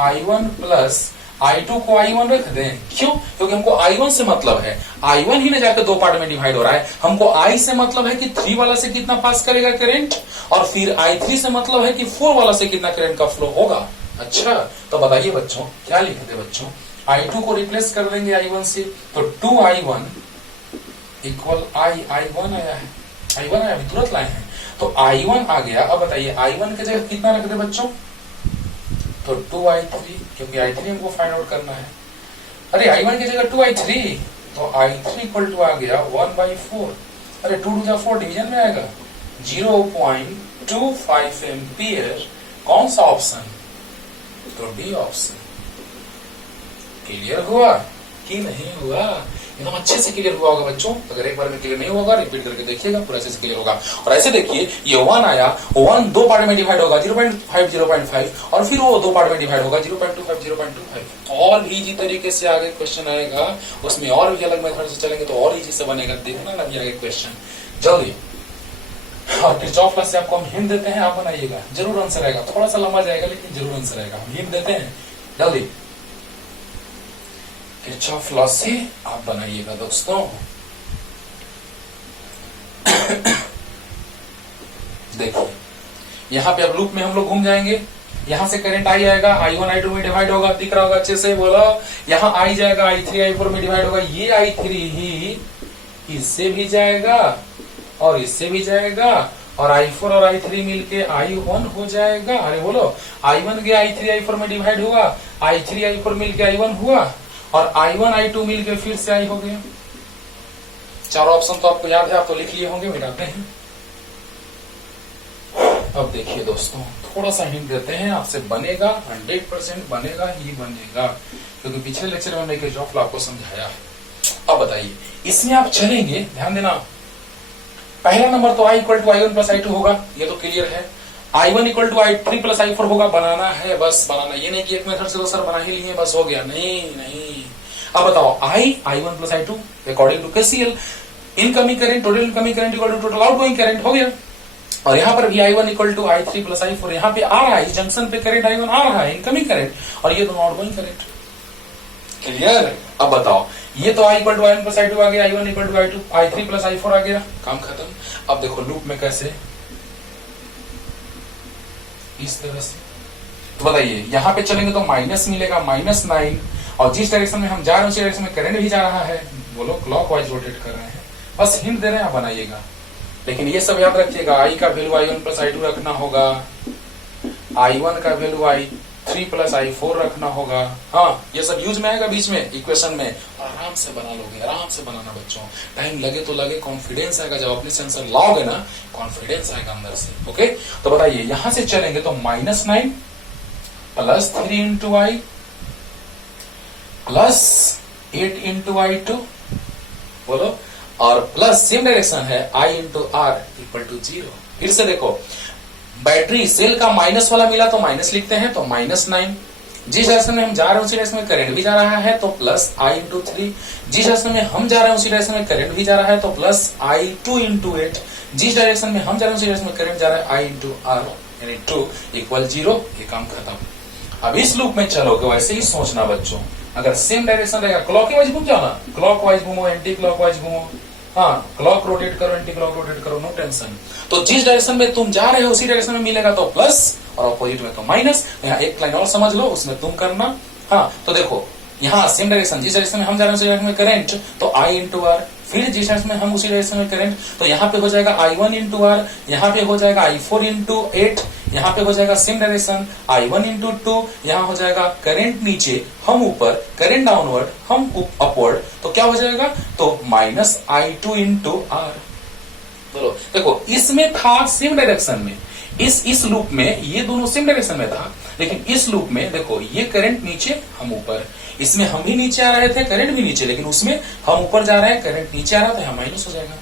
I1 + I2 को I1 रख दें, क्यों? क्योंकि हमको I1 से मतलब है, I1 ही ना जाकर 2 पार्ट में डिवाइड हो रहा है। हमको I से मतलब है कि 3 वाला से कितना पास करेगा करंट, और फिर I3 से मतलब है कि 4 वाला से कितना करंट का फ्लो होगा। अच्छा तो बताइए बच्चों क्या लिखते बच्चों, I2 को रिप्लेस कर देंगे I1 से, तो 2I1 = I1 आया है, I1 आया, तुरंत लाए हैं, तो I1 आ गया। अब बताइए I1 की जगह कितना रख दे बच्चों, तो 2I3, क्योंकि I3 हमको फाइंड आउट करना है। अरे I1 की जगह 2I3, तो I3 = आ गया 1/4। अरे 2 × 4 डिवीजन में आएगा, 0.25 एम्पियर। कौन सा ऑप्शन, तो डी ऑप्शन। क्लियर हुआ कि नहीं हुआ? एकदम अच्छे से क्लियर हुआ होगा बच्चों। अगर एक बार में क्लियर नहीं होगा रिपीट करके देखिएगा, पूरा अच्छे से क्लियर होगा। और ऐसे देखिए ये 1 आया, 1 2 पार्ट में डिवाइड होगा 0.5 0.5, और फिर वो 2 पार्ट में डिवाइड होगा 0.25 0.25। और भी इजी तरीके से आगे क्वेश्चन आएगा, उसमें और भी अलग मेथड से चलेंगे तो और इजी से बनेगा। देखना ना भी आगे क्वेश्चन जल्दी। और किरचॉफ लॉ से आपको हम हिंट देते हैं, आप बनाइएगा, जरूर आंसर आएगा। थोड़ा सा लंबा जाएगा लेकिन जरूर आंसर आएगा, हम हिंट देते हैं जल्दी। किरचॉफ लॉ से आप बनाइएगा दोस्तों। देखिए यहाँ पे अब लूप में हम लोग घूम जाएंगे, यहां से करंट आई आएगा, I1 I2 में डिवाइड होगा, दिख रहा होगा अच्छे से, बोलो। यहाँ आई जाएगा, I3 I4 में डिवाइड होगा, ये I3 ही इससे भी जाएगा और इससे भी जाएगा, और I4 और I3 मिलके I1 हो जाएगा। अरे बोलो I1 के I3 I4 में डिवाइड हुआ, I3 I4 मिलके I1 हुआ, और I1 I2 मिलके फिर से I हो गया। चारों ऑप्शन तो आपको याद है, आप तो लिख लिए होंगे, मिटाते हैं। अब देखिए दोस्तों थोड़ा सा हिंट देते हैं, आपसे बनेगा 100% बनेगा ही बनेगा, क्योंकि पिछले लेक्चर में हमने किरचॉफ लॉ आपको समझाया है। अब बताइए इसमें आप चलेंगे, ध्यान देना। पहला नंबर तो I = I1 + I2 होगा, ये तो क्लियर है। I1 = I3 + I4 होगा, बनाना है बस बनाना, ये नहीं कि एक मेथड से तो सर बना ही लिए बस हो गया, नहीं। अब बताओ I1 + I2 according to KCL, incoming current total incoming current = total outgoing current हो गया। और यहाँ पर भी I1 = I3 + I4, यहाँ पे आ रहा है, इस जंक्शन पे करंट I1 आ रहा है, इनकमिंग करंट, और ये दोनों आउटगोइंग करंट। क्लियर? अब बताओ ये तो I = I1 + I2 आ गया, I1 = I3 + I4 आ गया, काम खत्म। अब देखो लूप में कैसे, इस तरह से। तो बताइए यहाँ पे चलेंगे तो माइनस मिलेगा, -9, और जिस डायरेक्शन में हम जा रहे हैं उस डायरेक्शन में करंट भी जा रहा है, बोलो क्लॉकवाइज रोटेट कर रहे हैं। बस हिंट दे रहे हैं, आप बनाइएगा। लेकिन ये सब याद रखिएगा, I का वैल्यू I1 + I2 रखना होगा, I1 का वैल्यू I3 + I4 रखना होगा। हाँ ये सब यूज में आएगा बीच में इक्वेशन में, आराम से बना लोगे, आराम से बनाना बच्चों। टाइम लगे तो लगे, कॉन्फिडेंस आएगा, जब अपने से आंसर लाओगे ना कॉन्फिडेंस आएगा अंदर से। ओके तो बताइए यहां से चलेंगे तो -9 + 3 × I + 8 × I2, बोलो, और प्लस सेम डायरेक्शन है I × R = 0। फिर से देखो, बैटरी सेल का माइनस वाला मिला तो माइनस लिखते हैं, तो -9। जिस डायरेक्शन में हम जा रहे हैं उसी डायरेक्शन में करंट भी जा रहा है, तो +I×3। जिस डायरेक्शन में हम जा रहे हैं उसी डायरेक्शन में करंट भी जा रहा है, तो +I2×8। जिस डायरेक्शन में हम जा रहे हैं उसी डायरेक्शन में करंट जा रहा है, I×R, यानी 2 = 0। ये काम खत्म। अब इस लूप में चलोगे वैसे ही सोचना बच्चों, अगर सेम डायरेक्शन रहेगा, क्लॉक वाइज घूम जाओ ना, क्लॉक वाइज घूमो, एंटी क्लॉक वाइज घूमो, हाँ क्लॉक रोटेट करो, एंटी क्लॉक रोटेट करो, नो टेंशन। तो जिस डायरेक्शन में तुम जा रहे हो उसी डायरेक्शन में मिलेगा तो प्लस, और अपोजिट में तो माइनस। यहाँ एक लाइन और समझ लो, उसमें तुम करना। हाँ तो देखो यहाँ सेम डायरेक्शन, जिस डायरेक्शन में हम जा रहे हैं उसी डायरेक्शन में करंट, तो I×R। फिर जिस डायरेक्शन में हम उसी डायरेक्शन में करंट, तो यहाँ पे हो जाएगा I1×R, यहाँ पे हो जाएगा I4×8, यहाँ पे हो जाएगा सेम डायरेक्शन I1×2, यहाँ हो जाएगा करंट नीचे, हम ऊपर, करंट डाउनवर्ड, हम अपवर्ड, तो क्या हो जाएगा, तो -I2×R। बोलो देखो, इसमें था सेम डायरेक्शन में, इस लूप में ये दोनों सेम डायरेक्शन में था, लेकिन इस लूप में देखो ये करंट नीचे, हम ऊपर, इसमें हम भी नीचे आ रहे थे, करंट भी नीचे, लेकिन उसमें हम ऊपर जा रहे हैं, करंट नीचे आ रहा था, यहाँ माइनस हो जाएगा।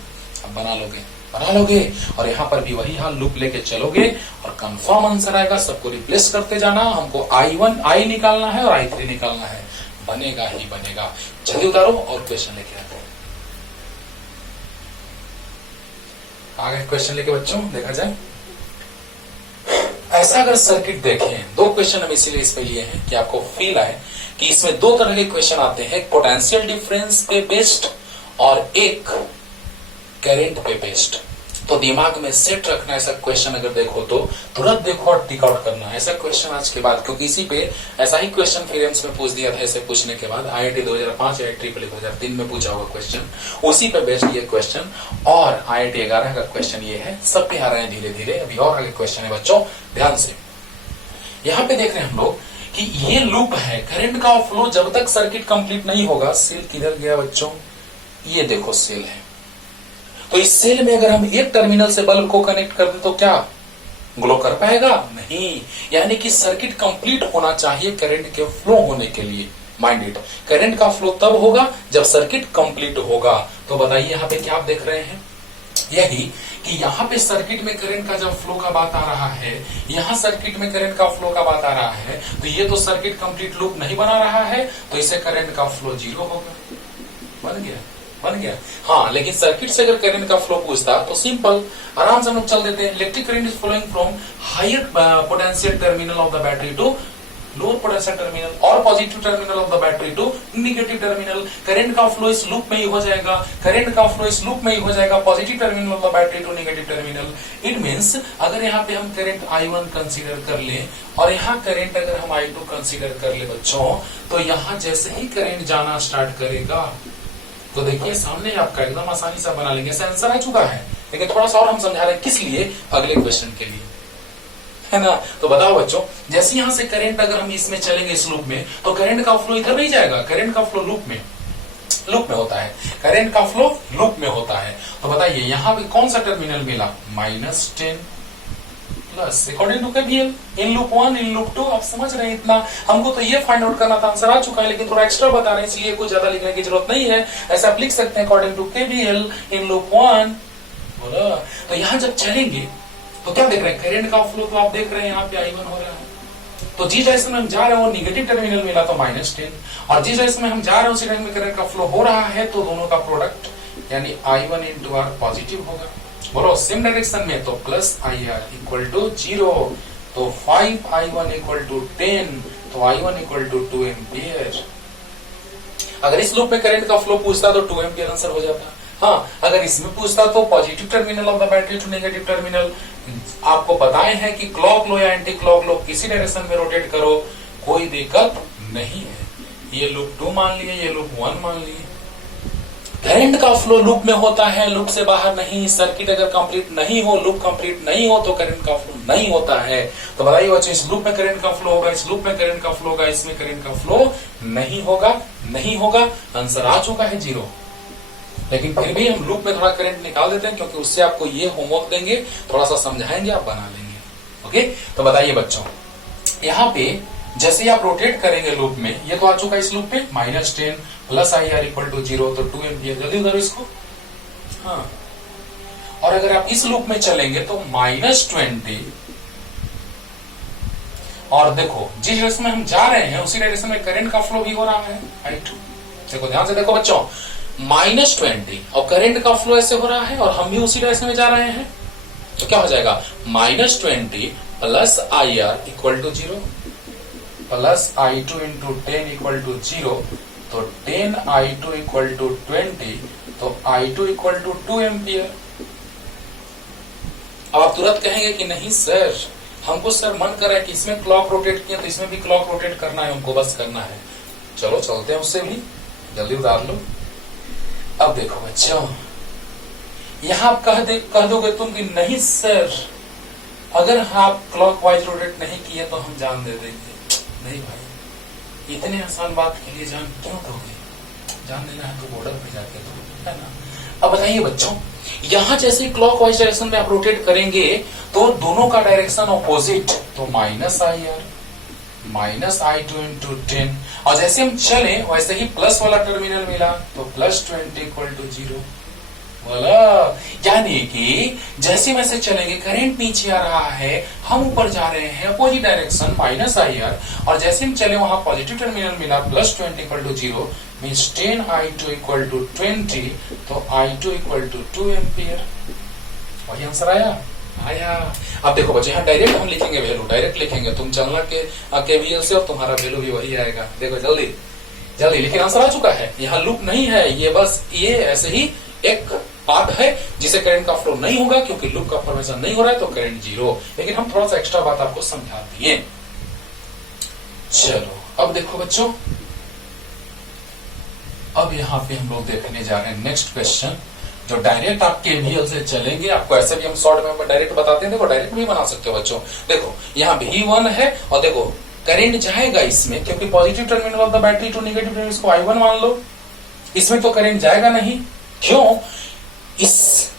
अब बना लोगे, और यहाँ पर भी वही हाल, लूप लेके चलोगे और कंफर्म आंसर आएगा। सबको रिप्लेस करते जाना, हमको I निकालना है और I3 निकालना है, बनेगा ही बनेगा। जल्दी उतारो और क्वेश्चन लेके आते हैं। आगे क्वेश्चन लेके बच्चों देखा जाए। ऐसा अगर सर्किट देखें, 2 क्वेश्चन हम इसीलिए इसमें लिए हैं कि आपको फील आए कि इसमें 2 तरह के क्वेश्चन आते हैं, पोटेंशियल डिफरेंस पे बेस्ड और एक करंट पे बेस्ड। तो दिमाग में सेट रखना, ऐसा क्वेश्चन अगर देखो तो तुरंत देखो और टिक आउट करना ऐसा क्वेश्चन आज के बाद, क्योंकि इसी पे ऐसा ही क्वेश्चन फिर में पूछ दिया था। ऐसे पूछने के बाद IIT 2005 या IIT 2003 में पूछा हुआ क्वेश्चन, उसी पे बेस्ड ये क्वेश्चन, और IIT 11 का क्वेश्चन ये है। सब पे आ रहे हैं धीरे धीरे, अभी और आगे क्वेश्चन है बच्चों, ध्यान से। यहाँ पे देख रहे हैं हम लोग कि ये लूप है, करंट का फ्लो जब तक सर्किट कंप्लीट नहीं होगा। सेल किधर गया बच्चों, ये देखो सेल है, तो इस सेल में अगर हम एक टर्मिनल से बल्ब को कनेक्ट कर दें तो क्या ग्लो कर पाएगा? नहीं। यानी कि सर्किट कंप्लीट होना चाहिए करंट के फ्लो होने के लिए। माइंड इट, करंट का फ्लो तब होगा जब सर्किट कंप्लीट होगा। तो बताइए यहाँ पे क्या आप देख रहे हैं, यही कि यहाँ पे सर्किट में करंट का जब फ्लो का बात आ रहा है, यहाँ सर्किट में करंट का फ्लो का बात आ रहा है, तो ये तो सर्किट कंप्लीट लूप नहीं बना रहा है, तो इसे करंट का फ्लो 0 होगा। बन गया। हाँ, लेकिन सर्किट से अगर करंट का फ्लो पूछता तो सिंपल, आराम से हम लोग चल देते हैं। Electric current is flowing from higher potential terminal of the battery to lower potential terminal और positive terminal of the battery to negative terminal. Current का फ्लो इस लूप में ही हो जाएगा, करंट का फ्लो इस लूप में ही हो जाएगा, positive terminal of the battery to negative terminal. It means अगर यहाँ पे हम करंट I1 कंसीडर कर ले और यहाँ करंट अगर हम I2 कंसीडर कर ले बच्चों, तो यहाँ जैसे ही करंट जाना स्टार्ट करेगा तो देखिए सामने आपका एकदम आसानी से बना लेंगे। आंसर आ चुका है, लेकिन थोड़ा सा और हम समझा रहे हैं, किस लिए, अगले क्वेश्चन के लिए, है ना। तो बताओ बच्चों, जैसे यहां से करंट अगर हम इसमें चलेंगे इस लूप में, तो करंट का फ्लो इधर नहीं जाएगा, करंट का फ्लो लूप में होता है, करंट का फ्लो लूप में होता है। तो बताइए यहाँ पे कौन सा टर्मिनल मिला, -10 plus according to KVL in loop 1 in loop 2। आप समझ रहे हैं इतना, हमको तो ये फाइंड आउट करना था, आंसर आ चुका है, लेकिन थोड़ा एक्स्ट्रा बता रहे हैं, इसलिए कुछ ज्यादा लिखने की जरूरत नहीं है। ऐसा आप लिख सकते हैं according to KVL in loop 1। बोला तो यहाँ जब चलेंगे तो क्या देख रहे हैं, करंट का फ्लो तो आप देख रहे हैं यहाँ पे I1 हो रहा है। तो जिस डायरेक्शन में हम जा रहे हैं वो निगेटिव टर्मिनल मिला तो -10, और जिस डायरेक्शन में हम जा रहे हैं उसी डायरेक्शन में करंट का फ्लो हो रहा है, तो दोनों का प्रोडक्ट यानी I1 × R पॉजिटिव होगा। बोलो सेम डायरेक्शन में तो +IR = 0, तो 5I1 = 10, तो I1 = 2 एम्पियर। अगर इस लूप में करंट का फ्लो पूछता तो 2 एम्पियर आंसर हो जाता। हाँ, अगर इसमें पूछता तो positive terminal of the battery to negative terminal. आपको बताए हैं कि क्लॉक लो या एंटी क्लॉक लो किसी डायरेक्शन में रोटेट करो, कोई दिक्कत नहीं है। ये लूप 2 मान लिए, ये लूप 1 मान लिए। करंट का फ्लो लूप में होता है, लूप से बाहर नहीं। सर्किट अगर कंप्लीट नहीं हो, लूप कंप्लीट नहीं हो, तो करंट का फ्लो नहीं होता है। तो बताइए बच्चों, इस लूप में करंट का फ्लो होगा, इस लूप में करंट का फ्लो होगा, इसमें करंट का फ्लो नहीं होगा। आंसर आ चुका है 0। लेकिन फिर भी हम लूप में थोड़ा करंट निकाल देते हैं, क्योंकि उससे आपको ये होमवर्क देंगे, थोड़ा सा समझाएंगे, आप बना लेंगे। ओके, तो बताइए बच्चों, यहाँ पे जैसे ही आप रोटेट करेंगे लूप में, ये तो आ चुका है इस लूप पे -10 + IR = 0, तो 2 एम्पियर। जल्दी उधर इसको, हाँ, और अगर आप इस लूप में चलेंगे तो -20, और देखो जिस डायरेक्शन में हम जा रहे हैं उसी डायरेक्शन में करंट का फ्लो भी हो रहा है I2। देखो ध्यान से देखो बच्चों, -20 और करंट का फ्लो ऐसे हो रहा है और हम भी उसी डायरेक्शन में जा रहे हैं, तो क्या हो जाएगा -20 plus IR equal to 0 plus I2 into 10 equal to 0, तो 10 I2 इक्वल टू 20, तो I2 इक्वल टू 2 एम्पियर। अब आप तुरंत कहेंगे कि नहीं सर, हमको सर मन कर रहा है कि इसमें क्लॉक रोटेट किया तो इसमें भी क्लॉक रोटेट करना है, हमको बस करना है। चलो चलते हैं उससे भी, जल्दी उतार लो। अब देखो बच्चों, यहां आप कह दोगे तुम कि नहीं सर, अगर आप क्लॉक वाइज रोटेट नहीं किए तो हम जान दे देंगे। नहीं भाई, इतने आसान बात के लिए जान क्यों दोगे? जान देना है तो बॉर्डर पे जाके दो, है ना। अब बताइए बच्चों, यहां जैसे क्लॉक वाइज डायरेक्शन में आप रोटेट करेंगे तो दोनों का डायरेक्शन ऑपोजिट, तो -IR -I2 इंटू 10, और जैसे हम चले वैसे ही प्लस वाला टर्मिनल मिला तो +20 इक्वल टू 0। बोला, यानी कि जैसे वैसे चलेंगे करंट नीचे आ रहा है, हम ऊपर जा रहे हैं अपोजिट डायरेक्शन -IR, और जैसे हम चले वहां पॉजिटिव टर्मिनल मिला +20 equal to 0, means 10 I2 equal to 20, तो I2 इक्वल टू 2 एम्पियर। वही आंसर आया। अब देखो बच्चे, यहाँ डायरेक्ट हम लिखेंगे वैल्यू, डायरेक्ट लिखेंगे, तुम चलना के KVL से और तुम्हारा वैल्यू भी वही आएगा। देखो जल्दी जल्दी, लेकिन आंसर आ चुका है। यहाँ लूप नहीं है, ये बस ये ऐसे ही एक पार्ट है जिसे करंट का फ्लो नहीं होगा, क्योंकि लूप का फॉर्मेशन नहीं हो रहा है तो करंट 0। लेकिन हम थोड़ा सा एक्स्ट्रा बात आपको समझा दिए। चलो अब देखो बच्चों, अब यहाँ पे हम लोग देखने जा रहे हैं नेक्स्ट क्वेश्चन, जो डायरेक्ट आप KVL से चलेंगे। आपको ऐसे भी हम शॉर्ट में डायरेक्ट बताते हैं, देखो डायरेक्ट भी बना सकते हो बच्चों। देखो यहाँ V1 है और देखो करंट जाएगा इसमें, क्योंकि positive terminal of the battery to negative terminal, इसको I1 मान लो। इसमें तो करंट जाएगा नहीं, क्यों? इस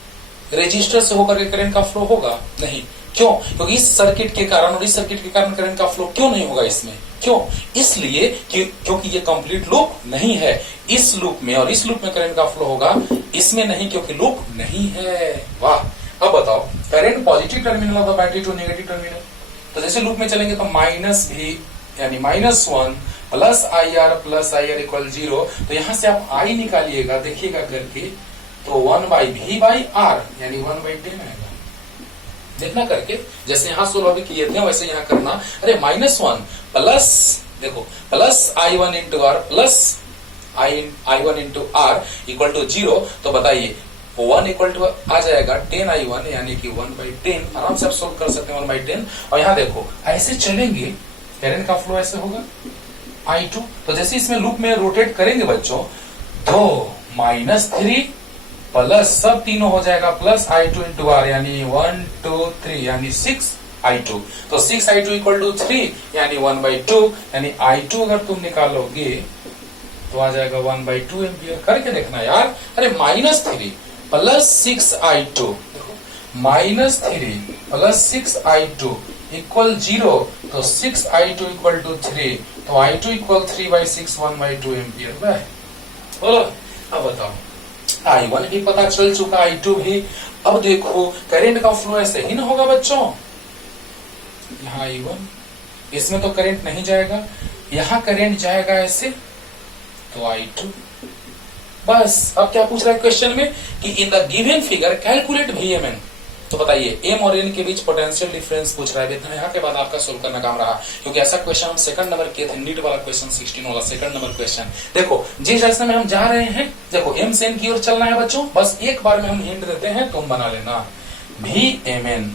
रेजिस्टर से होकर के करंट का फ्लो होगा नहीं, क्यों? क्योंकि इस सर्किट के कारण और इस सर्किट के कारण करंट का फ्लो क्यों नहीं होगा इसमें? क्यों? इसलिए क्योंकि ये कंप्लीट लूप नहीं है। इस लूप में और इस लूप में करंट का फ्लो होगा, इसमें नहीं, क्योंकि लूप नहीं है। वाह। अब बताओ, current positive terminal of the battery to negative terminal, तो जैसे लूप में चलेंगे तो -V यानी -1 प्लस IR इक्वल 0, तो यहां से आप I निकालिएगा, देखिएगा करके, तो 1/V/R यानी 1/10 आएगा। देखना करके, जैसे यहां सोल्व भी किए थे वैसे यहां करना। अरे -1 प्लस, देखो plus I1 into R plus I1 into R equal to 0, तो बताइए 1 इक्वल टू आ जाएगा 10I1 यानी कि 1/10। आराम से आप सोल्व कर सकते हैं 1/10। और यहाँ देखो ऐसे चलेंगे, करंट का फ्लो ऐसे होगा I2, तो जैसे इसमें लूप में रोटेट करेंगे बच्चों, तो -3 प्लस सब तीनों हो जाएगा प्लस I2 इंटू R यानी 1 2 3 यानी 6I2, तो 6I2 इक्वल टू 3 यानी 1/2, यानी I2 अगर तुम निकालोगे तो आ जाएगा 1/2 एम्पियर। करके देखना यार। अरे -3 प्लस 6I2, देखो -3 प्लस 6I2 इक्वल 0, तो 6I2 इक्वल टू 3, तो I2 इक्वल 3/6 1/2 एम्पियर। बोलो अब बताओ, I1 भी पता चल चुका, I2 भी। अब देखो करंट का फ्लो ऐसे ही ना होगा बच्चों, यहाँ I1, इसमें तो करंट नहीं जाएगा, यहाँ करंट जाएगा ऐसे, तो I2। बस अब क्या पूछ रहा है क्वेश्चन में कि इन the given figure calculate VMN, तो बताइए M और N के बीच पोटेंशियल डिफरेंस पूछ रहा है। इतना यहाँ के बाद आपका सोल्व करना काम रहा, क्योंकि ऐसा क्वेश्चन हम सेकंड नंबर किए थे, नीट वाला क्वेश्चन 16 वाला सेकंड नंबर क्वेश्चन। देखो जिस डायरेक्शन में हम जा रहे हैं, देखो M से N की ओर चलना है बच्चों, बस एक बार में हम हिंट देते हैं, तुम बना लेना VMN,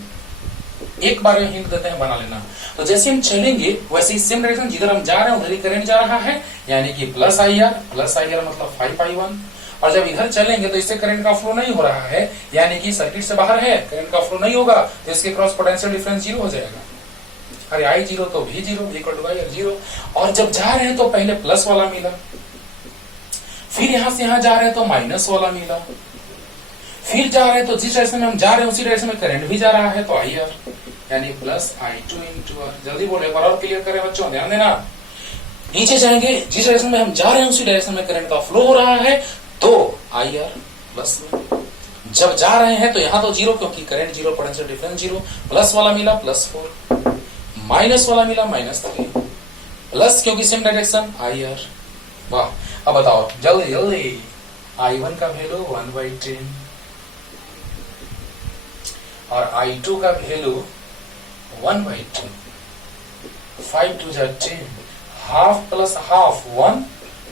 एक बार में हिंट देते हैं, बना लेना। तो जैसे हम चलेंगे वैसे ही सेम डायरेक्शन जिधर हम जा रहे हैं उधर ही करंट जा रहा है, यानी कि प्लस IR मतलब 5I1, और जब इधर चलेंगे तो इससे करंट का फ्लो नहीं हो रहा है, यानी कि सर्किट से बाहर है, करंट का फ्लो नहीं होगा, तो इसके क्रॉस पोटेंशियल डिफरेंस 0 हो जाएगा। अरे I0 तो V0 इक्वल टू IR 0, और जब जा रहे हैं तो पहले प्लस वाला मिला, फिर यहां से यहां जा रहे हैं तो माइनस वाला मिला, फिर जा रहे हैं तो जिस डायरेक्शन में हम जा रहे हैं उसी डायरेक्शन में करंट भी जा रहा है, तो IR यानी प्लस I2 इंटू R। जल्दी बोले, एक बार और क्लियर करें बच्चों, ध्यान देना। नीचे जाएंगे, जिस डायरेक्शन में हम जा रहे हैं उसी डायरेक्शन में करंट का फ्लो हो रहा है, तो IR प्लस में जब जा रहे हैं तो यहां तो जीरो, क्योंकि current zero, potential difference zero. Plus वाला मिला +4, माइनस वाला मिला -3, प्लस क्योंकि सेम डायरेक्शन IR। वाह, अब बताओ जल्दी जल्दी, I1 का वैल्यू 1/10 और I2 का वैल्यू 1/2। 5 2 जा 10, हाफ प्लस हाफ 1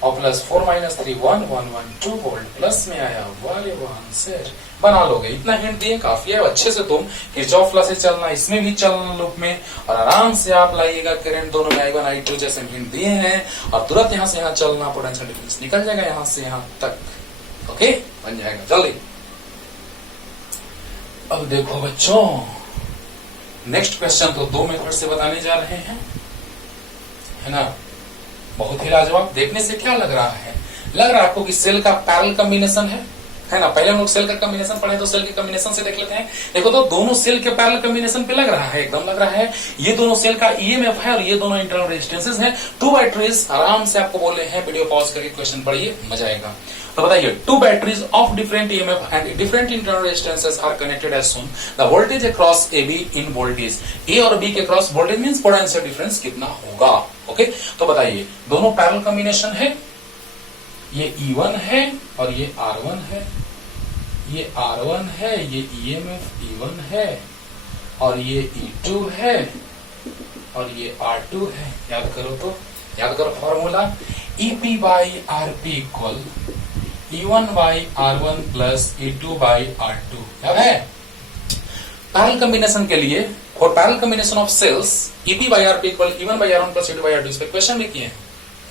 और +4 - 3 1 1 1 2 वोल्ट प्लस में आया। वाले वो आंसर बना लोगे, इतना हिंट दिए काफी है। अच्छे से तुम किरचॉफ लॉ से चलना, इसमें भी चलना लूप में, और आराम से आप लाइएगा करंट दोनों में I1 I2 जैसे हिंट दिए हैं, और तुरंत यहां से यहां चलना, पोटेंशियल डिफरेंस निकल जाएगा यहां से यहां तक। ओके, बन जाएगा जल्दी। अब देखो बच्चों, नेक्स्ट क्वेश्चन तो 2 मेथड से बताने जा रहे हैं, है ना। बहुत ही लाजवाब। देखने से क्या लग रहा है? लग रहा है आपको कि सेल का पैरेलल कॉम्बिनेशन है ना। पहले हम लोग सेल का कॉम्बिनेशन पढ़े, तो सेल के कॉम्बिनेशन से देख लेते हैं। देखो तो दोनों सेल के पैरेलल कॉम्बिनेशन पे लग रहा है, एकदम लग रहा है। ये दोनों सेल का EMF है और ये दोनों इंटरनल रेजिस्टेंसेस है। 2 बैटरीज आराम से आपको बोले हैं, वीडियो पॉज करके क्वेश्चन पढ़िए, मजा आएगा। तो बताइए, 2 batteries of different EMF and different internal resistances are connected as shown the voltage across AB in voltage. A और B के cross voltage means potential difference कितना होगा। ओके, तो बताइए, दोनों पैरेलल कॉम्बिनेशन है, ये E1 है और ये R1 है, ये R1 है, ये EMF E1 है और ये E2 है और ये R2 है। याद करो तो, याद करो formula, EP/RP equal E1/R1 plus E2/R2। याद है? पैरेलल कॉम्बिनेशन के लिए, for parallel combination of cells EP/RP equal E1/R1 plus E2/R2, इस पे क्वेश्चन भी किए हैं।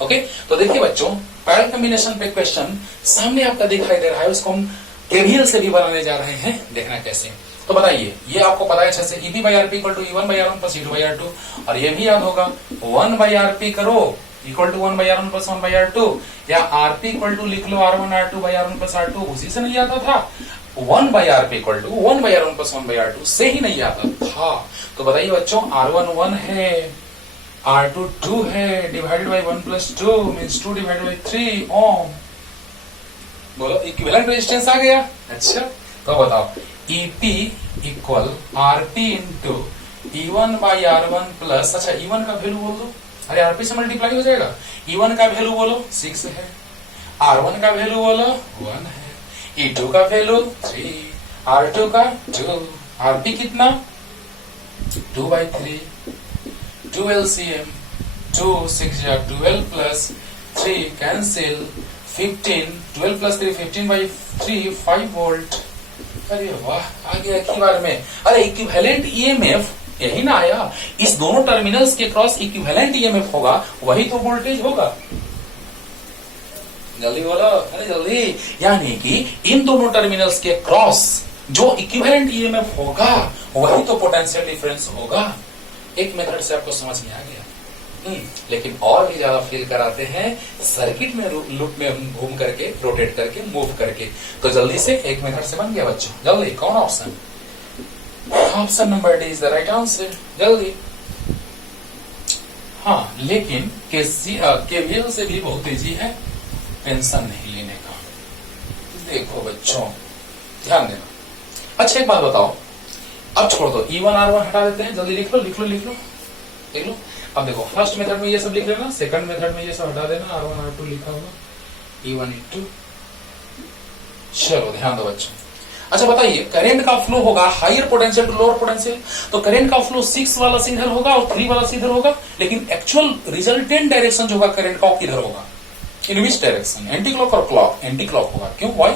ओके, तो देखिए बच्चों, पैरेलल कॉम्बिनेशन पे क्वेश्चन सामने आपका दिखाई दे रहा है, उसको हम KVL से भी बनाने जा रहे हैं, देखना कैसे। तो बताइए, ये आपको पता है अच्छे से, EP/RP equal to E1/R1 plus E2/R2, और ये भी याद होगा 1/RP करो equal to 1/R1 plus 1/R2, या RP इक्वल टू लिख लो R1R2/R1 प्लस R2, उसी से नहीं आता था। 1/RP equal to 1/R1 plus 1/R2 से ही नहीं आता था। तो बताइए बच्चों, R1 1 है, R2 2 है, divided by 1 plus 2 means 2 divided by 3 ओम। बोलो, इक्विवेलेंट रेजिस्टेंस आ गया। अच्छा, तो बताओ, EP equal RP into E1/R1 plus, अच्छा E1 का वैल्यू बोल दो, अरे RP से मल्टीप्लाई हो जाएगा। E1 का वैल्यू बोलो 6 है, R1 का वैल्यू बोलो 1 है, E2 का वैल्यू 3, R2 का 2, RP कितना 2/3, 2 LCM 2 6 12 plus 3 cancel 15, 12 plus 3 15/3 5 volt. अरे वाह, आ गया एक ही बार में। अरे इक्विवेलेंट EMF यही ना आया, इस दोनों टर्मिनल्स के क्रॉस इक्विवेलेंट EMF होगा, वही तो वोल्टेज होगा। जल्दी बोलो, अरे जल्दी। यानी कि इन दोनों टर्मिनल्स के क्रॉस जो इक्विवेलेंट EMF होगा, वही तो पोटेंशियल डिफरेंस होगा। एक मेथड से आपको समझ में आ गया। लेकिन और भी ज्यादा फील कराते हैं सर्किट में, लूप में घूम करके, रोटेट करके, मूव करके। तो जल्दी से एक मेथड से बन गया बच्चों। जल्दी, कौन option? Option number D is the right answer. जल्दी। हाँ, लेकिन KVL से भी बहुत ईजी है, टेंशन नहीं लेने का। देखो बच्चों, ध्यान देना। अच्छा एक बात बताओ, अब छोड़ दो, E1 R1 हटा देते हैं। जल्दी लिख लो लिख लो लिख लो लिख लो। अब देखो, फर्स्ट मेथड में ये सब लिख लेना, सेकंड मेथड में ये सब हटा देना, R1 R2 लिखा होगा, E1 E2। चलो ध्यान दो बच्चों। अच्छा बताइए, करंट का फ्लो होगा higher potential to lower potential, तो करंट का फ्लो 6 वाला से इधर होगा और 3 वाला से इधर होगा, लेकिन एक्चुअल रिजल्टेंट डायरेक्शन जो होगा करंट का, वो किधर होगा? इन विच डायरेक्शन? एंटी क्लॉक और क्लॉक? एंटी क्लॉक होगा। क्यों? वाई?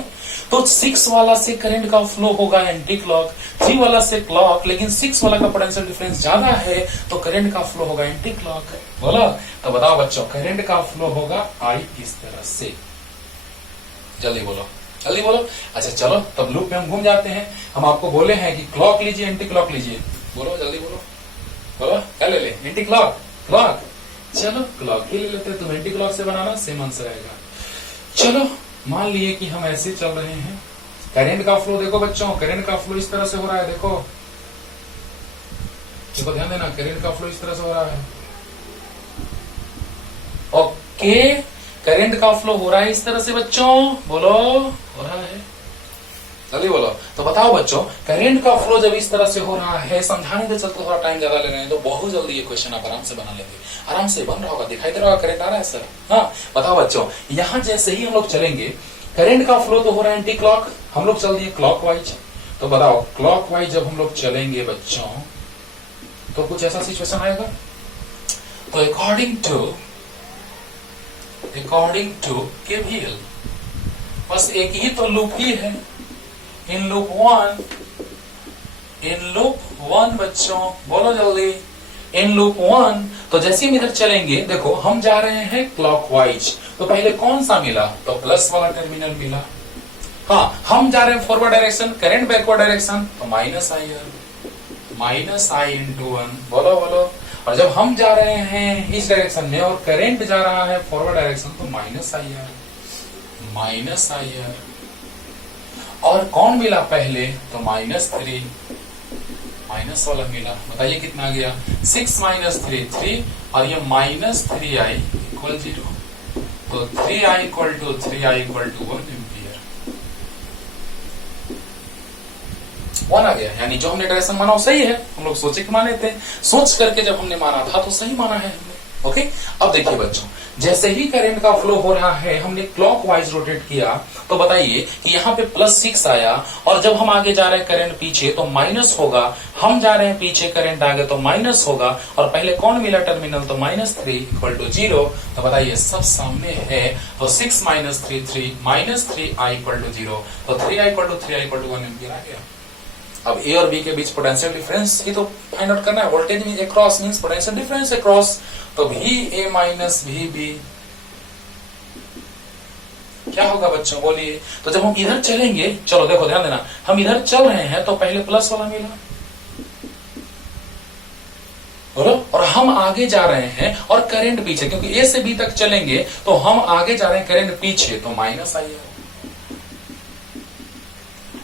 तो 6 वाला से करंट का फ्लो होगा एंटी क्लॉक, 3 वाला से क्लॉक, लेकिन 6 वाला का पोटेंशियल डिफरेंस ज्यादा है, तो करंट का फ्लो होगा एंटी क्लॉक। बोला? तो बताओ बच्चों, करंट का फ्लो होगा आई इस तरह से। जल्दी बोलो जल्दी बोलो। अच्छा चलो, तब लूप में हम घूम जाते हैं। हम आपको बोले हैं कि क्लॉक लीजिए, एंटी क्लॉक लीजिए। बोलो जल्दी बोलो। बोलो क्या ले ले? Anti clock, clock. चलो क्लॉक ही ले लेते हैं, तुम एंटी क्लॉक से बनाना, सेम आंसर आएगा। चलो मान लिए कि हम ऐसे चल रहे हैं, करंट का फ्लो देखो बच्चों, करंट का फ्लो इस तरह से हो रहा है। देखो देखो, ध्यान देना, करंट का फ्लो इस तरह से हो रहा है। ओके, करंट का फ्लो हो रहा है इस तरह से बच्चों, बोलो हो रहा है। जल्दी बोलो। तो बताओ बच्चों, करंट का फ्लो जब इस तरह से हो रहा है, समझाने के चलते थोड़ा टाइम ज्यादा ले रहे हैं, तो बहुत जल्दी ये क्वेश्चन आप आराम से बना लेंगे। आराम से बन रहा होगा, दिखाई दे रहा होगा करंट आ रहा है सर। हाँ बताओ बच्चों, यहाँ जैसे ही हम लोग चलेंगे, करंट का फ्लो तो हो रहा है एंटी क्लॉक, हम लोग चल दिए क्लॉक वाइज। तो बताओ क्लॉक वाइज जब हम लोग चलेंगे बच्चों, तो कुछ ऐसा सिचुएशन आएगा। तो अकॉर्डिंग टू केवीएल, बस एक ही तो लूप ही है, इन लूप वन बच्चों, बोलो जल्दी, इन लूप वन। तो जैसे हम इधर चलेंगे, देखो हम जा रहे हैं क्लॉकवाइज, तो पहले कौन सा मिला, तो प्लस वाला टर्मिनल मिला। हाँ हम जा रहे हैं forward direction, current backward direction, तो माइनस आई इंटू वन, बोलो बोलो। और जब हम जा रहे हैं इस डायरेक्शन में और करंट जा रहा है फॉरवर्ड डायरेक्शन, तो माइनस आई आर। और कौन मिला पहले, तो -3, माइनस वाला मिला। बताइए कितना आ गया, 6 - 3 3, और ये -3i = 0, तो 3i = 1 एम्पियर। 1 आ गया, यानी जो हमने डायरेक्शन माना वो सही है। हम लोग सोचे कि माने थे, सोच करके जब हमने माना था तो सही माना है हमने। ओके, अब देखिए बच्चों, जैसे ही करंट का फ्लो हो रहा है, हमने क्लॉकवाइज रोटेट किया, तो बताइए कि यहाँ पे +6 आया, और जब हम आगे जा रहे हैं करंट पीछे तो माइनस होगा, हम जा रहे हैं पीछे करंट आगे तो माइनस होगा, और पहले कौन मिला टर्मिनल, तो -3 = 0। तो बताइए सब सामने है, तो 6 - 3 3, -3i = 0, तो 3i = 1 एम्पियर आ गया। अब ए और बी के बीच पोटेंशियल डिफरेंस ही तो फाइंड आउट करना है। Voltage mean across means potential difference across, तो VA - VB क्या होगा बच्चों, बोलिए। तो जब हम इधर चलेंगे, चलो देखो ध्यान देना, हम इधर चल रहे हैं तो पहले प्लस वाला मिला, बोलो, और हम आगे जा रहे हैं और करंट पीछे, क्योंकि ए से बी तक चलेंगे तो हम आगे जा रहे हैं करंट पीछे, तो माइनस आई है,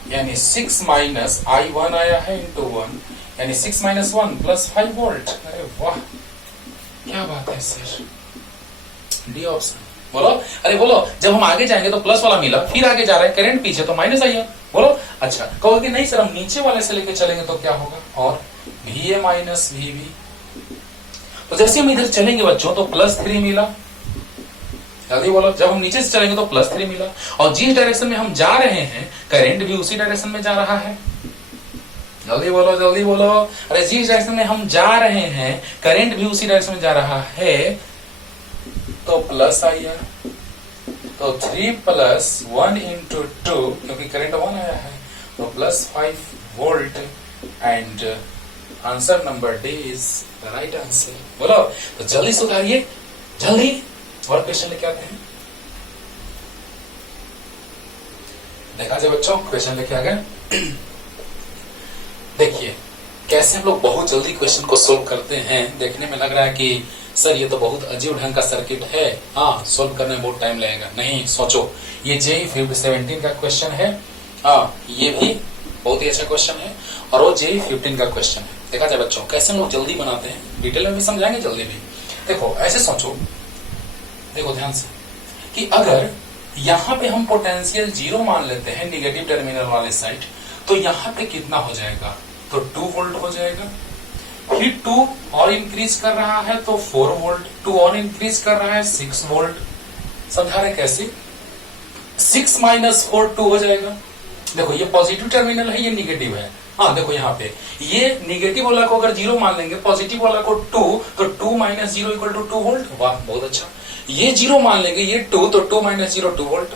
यानी 6 - I1 आया है इंटू 1, यानी 6 - 1 +5 वोल्ट। अरे वाह क्या बात है सर, डी ऑप्शन, बोलो। अरे बोलो, जब हम आगे जाएंगे तो प्लस वाला मिला, फिर आगे जा रहे हैं करंट पीछे, तो माइनस आई है, बोलो। अच्छा कहोगे नहीं सर, हम नीचे वाले से लेके चलेंगे तो क्या होगा, और VA - VB। तो जैसे हम इधर चलेंगे बच्चों तो +3 मिला, जल्दी बोलो। जब हम नीचे से चलेंगे तो +3 मिला, और जिस डायरेक्शन में हम जा रहे हैं करंट भी उसी डायरेक्शन में जा रहा है, जल्दी बोलो जल्दी बोलो। अरे जिस डायरेक्शन में हम जा रहे हैं करंट भी उसी डायरेक्शन में जा रहा है, तो प्लस आया, तो 3 + 1 × 2, क्योंकि करंट 1 आया है, तो +5 volt, and answer number D is the right answer. बोलो, तो जल्दी सुधारिए, जल्दी और क्वेश्चन लेके आते हैं। देखा जाए बच्चों, क्वेश्चन लेके आ गए। देखिए कैसे हम लोग बहुत जल्दी क्वेश्चन को सोल्व करते हैं। देखने में लग रहा है कि सर ये तो बहुत अजीब ढंग का सर्किट है, हाँ सोल्व करने में बहुत टाइम लगेगा। नहीं, सोचो, ये JEE 17 का क्वेश्चन है, हाँ ये भी बहुत ही अच्छा क्वेश्चन है, और वो JEE 15 का क्वेश्चन है। देखा जाए बच्चों कैसे हम लोग जल्दी बनाते हैं, डिटेल में भी समझाएंगे, जल्दी भी। देखो ऐसे सोचो, देखो ध्यान से, कि अगर यहाँ पे हम पोटेंशियल 0 मान लेते हैं निगेटिव टर्मिनल वाले साइड, तो यहाँ पे कितना हो जाएगा, तो 2 वोल्ट हो जाएगा। फिर 2 और इंक्रीज कर रहा है तो 4 वोल्ट, 2 और इंक्रीज कर रहा है 6 वोल्ट। समझा रहे कैसे, 6 - 4 2 हो जाएगा। देखो ये पॉजिटिव टर्मिनल है, ये निगेटिव है। हाँ देखो यहाँ पे ये निगेटिव वाला को अगर 0 मान लेंगे, पॉजिटिव वाला को 2, तो 2 - 0 = 2 वोल्ट। वाह बहुत अच्छा। ये 0 मान लेंगे, ये 2, तो 2 - 0 2 वोल्ट,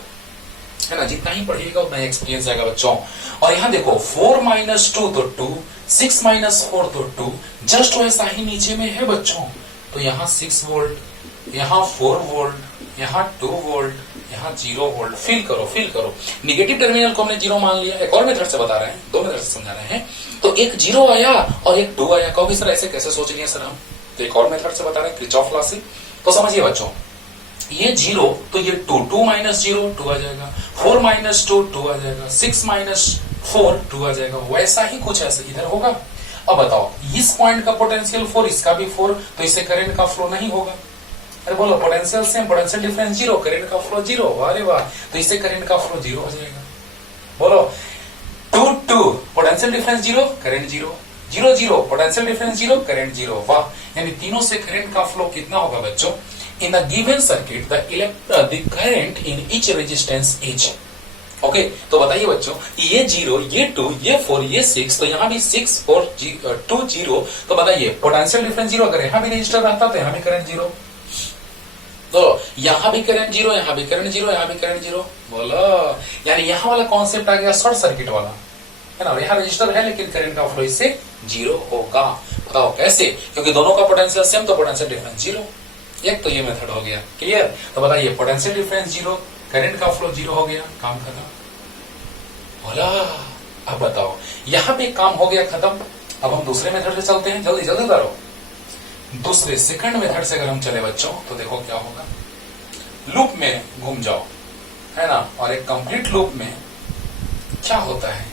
है ना। जितना ही पढ़िएगा उतना एक्सपीरियंस आएगा बच्चों। और यहाँ देखो 4 - 2 तो 2, 6 - 4 तो 2, जस्ट वैसा ही नीचे में है बच्चों। तो यहाँ 6 वोल्ट, यहाँ 4 वोल्ट, यहाँ 2 वोल्ट, यहाँ 0 वोल्ट। फील करो फील करो, निगेटिव टर्मिनल को हमने 0 मान लिया। एक और मेथड से बता रहे हैं, 2 मेथड से समझा रहे हैं। तो एक 0 आया और एक 2 आया। कहोगे सर ऐसे कैसे सोच लिए सर हम, तो एक और मेथड से बता रहे हैं, किरचॉफ लॉ से। तो समझिए बच्चों, ये 0 तो ये 2, 2 - 0 2 आ जाएगा, 4 - 2 2 आ जाएगा, 6 - 4 2 आ जाएगा। वैसा ही कुछ ऐसे इधर होगा। अब बताओ, इस पॉइंट का पोटेंशियल 4, इसका भी 4, तो इससे करंट का फ्लो नहीं होगा। अरे बोलो, potential same, potential difference 0, current का फ्लो 0। अरे वाह, तो इससे करंट का फ्लो 0 हो जाएगा। बोलो, 2 potential difference 0, current 0, 0 0 potential difference 0, current 0। वाह, यानी तीनों से करंट का फ्लो कितना होगा बच्चों? इन the given circuit the current in each resistance is. Okay, तो बताइए बच्चों, ये 0, ये 2, ये 4, ये 6, तो यहाँ भी 6 4 2 0, तो बताइए पोटेंशियल डिफरेंस 0, अगर यहाँ भी रजिस्टर रहता तो यहाँ भी करंट 0, तो यहाँ भी करंट 0, यहाँ भी करंट 0, यहाँ भी करंट 0। बोलो, यानी यहाँ वाला कॉन्सेप्ट आ गया शॉर्ट सर्किट वाला, है ना। यहाँ रजिस्टर है लेकिन करंट का फ्लो इससे 0 होगा। बताओ कैसे? क्योंकि दोनों का पोटेंशियल सेम, तो पोटेंशियल डिफरेंस 0। एक तो ये मेथड हो गया, क्लियर। तो बताइए पोटेंशियल डिफरेंस 0, करंट का फ्लो 0 हो गया, काम खत्म। बोला, अब बताओ, यहां पे काम हो गया खत्म। अब हम दूसरे मेथड से चलते हैं, जल्दी जल्दी करो। दूसरे सेकंड मेथड से अगर हम चले बच्चों, तो देखो क्या होगा। लूप में घूम जाओ, है ना, और एक कंप्लीट लूप में क्या होता है,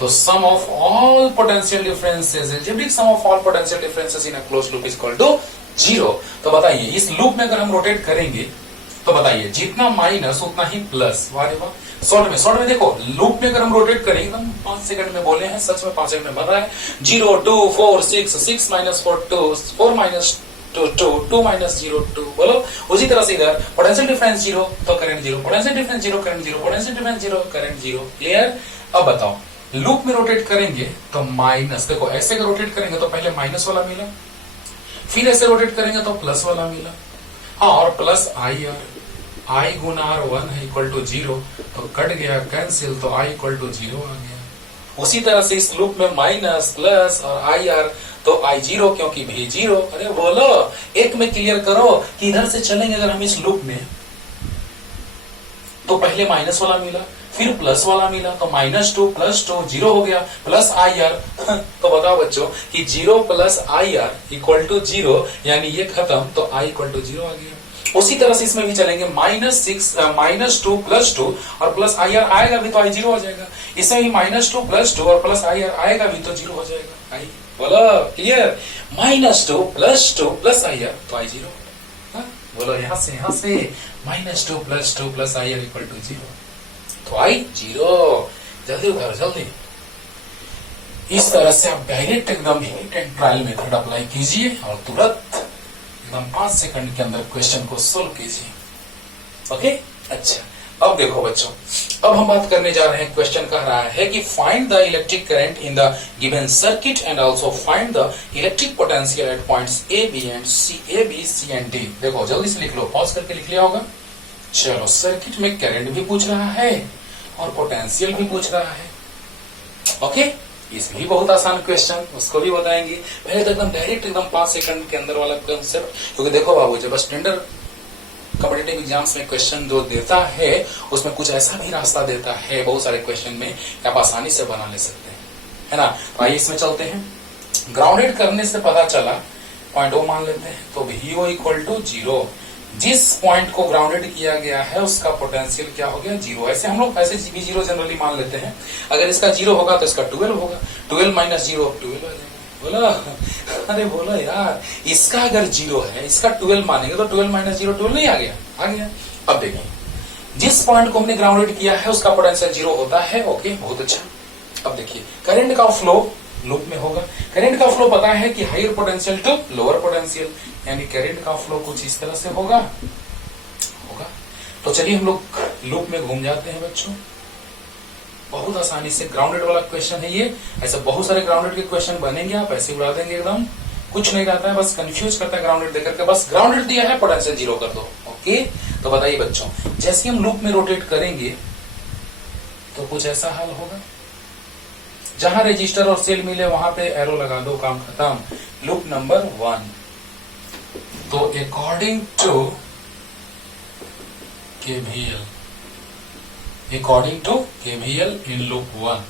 तो sum of all potential differences, algebraic sum of all potential differences in a closed loop is equal to 0। तो बताइए इस लूप में अगर हम रोटेट करेंगे, तो बताइए जितना माइनस उतना ही प्लस। वाह वाह, शॉर्ट में देखो, लूप में अगर हम रोटेट करें, एकदम 5 सेकंड में बोले हैं, सच में 5 सेकंड में बता है। 0 2 4 6 6 माइनस 4 2 4 माइनस 2 2 2 माइनस 0 2। बोलो, उसी तरह से इधर पोटेंशियल डिफरेंस 0 तो current 0, potential difference 0 current 0, potential difference 0 current 0। Clear. अब बताओ लूप में रोटेट करेंगे तो माइनस, देखो ऐसे रोटेट करेंगे तो पहले माइनस वाला मिला, फिर ऐसे रोटेट करेंगे तो प्लस वाला मिला। हाँ, और प्लस आई गुना आर 1 है इक्वल टू 0, तो कट गया कैंसिल, तो आई इक्वल टू 0 आ गया। उसी तरह से इस लूप में माइनस प्लस और आई आर, तो आई 0 क्योंकि भी 0। अरे बोलो, एक में क्लियर करो कि इधर से चलेंगे अगर हम इस लूप में, तो पहले माइनस वाला मिला, फिर प्लस वाला मिला, तो -2 + 2 0 हो गया, प्लस आई आर। तो बताओ बच्चों कि 0 + आई आर इक्वल टू 0, यानी ये खत्म, तो आई इक्वल टू 0 आ गया। उसी तरह से इसमें भी चलेंगे, -2 + 2 और प्लस आई आर आएगा भी तो आई 0 हो जाएगा। इसमें भी -2 + 2 और प्लस आई आर आएगा भी तो 0 हो जाएगा। आई बोलो, क्लियर। -2 + 2 प्लस आई आर तो आई 0। बोलो, यहां से -2 + 2 plus I R equal to 0, तो आई 0। जल्दी उतारो, जल्दी। इस तरह से आप डायरेक्ट एकदम hit and trial method apply कीजिए और तुरंत एकदम 5 सेकंड के अंदर क्वेश्चन को सोल्व कीजिए। ओके, अच्छा। अब देखो बच्चों, अब हम बात करने जा रहे हैं, क्वेश्चन कह रहा है कि find the electric current in the given circuit and also find the electric potential at points A B and C, A B C and D. देखो जल्दी से लिख लो, पॉज करके लिख लिया होगा। चलो, सर्किट में करंट भी पूछ रहा है और पोटेंशियल भी पूछ रहा है। ओके, इसमें भी बहुत आसान क्वेश्चन, उसको भी बताएंगे। पहले तो एकदम डायरेक्ट एकदम 5 सेकंड के अंदर वाला कंसेप्ट, क्योंकि देखो बाबू, जब स्टैंडर्ड कॉम्पिटिटिव एग्जाम्स में क्वेश्चन जो देता है उसमें कुछ ऐसा भी रास्ता देता है बहुत सारे क्वेश्चन में कि आप आसानी से बना ले सकते हैं, है ना। तो आइए इसमें चलते हैं। ग्राउंडेड करने से पता चला, पॉइंट ओ मान लेते हैं, तो VO इक्वल टू 0। जिस पॉइंट को ग्राउंडेड किया गया है उसका पोटेंशियल क्या हो गया, 0। ऐसे हम लोग ऐसे भी 0 जनरली मान लेते हैं। अगर इसका 0 होगा तो इसका 12 होगा, 12 - 0 12 आ जाएगा। बोला, अरे बोला यार, इसका अगर 0 है, इसका 12 मानेंगे तो 12 - 0 12 नहीं आ गया, आ गया। अब देखिए, जिस पॉइंट को हमने ग्राउंडेड किया है उसका पोटेंशियल 0 होता है। ओके, बहुत अच्छा। अब देखिए, करंट का फ्लो लूप में होगा। करंट का फ्लो पता है कि higher potential to lower potential, यानी करंट का फ्लो कुछ इस तरह से होगा। तो चलिए हम लोग लूप में घूम जाते हैं बच्चों, बहुत आसानी से। ग्राउंडेड वाला क्वेश्चन है ये, ऐसे बहुत सारे ग्राउंडेड के क्वेश्चन बनेंगे, आप ऐसे उड़ा देंगे एकदम, कुछ नहीं रहता है, बस कंफ्यूज करता है ग्राउंडेड देकर के। बस ग्राउंडेड दिया है, पोटेंशियल 0 कर दो। ओके, तो बताइए बच्चों, जैसे हम लूप में रोटेट करेंगे तो कुछ ऐसा हाल होगा। जहां रजिस्टर और सेल मिले वहां पे एरो लगा दो, काम खत्म। लूप नंबर 1, तो according to KVL, in loop 1,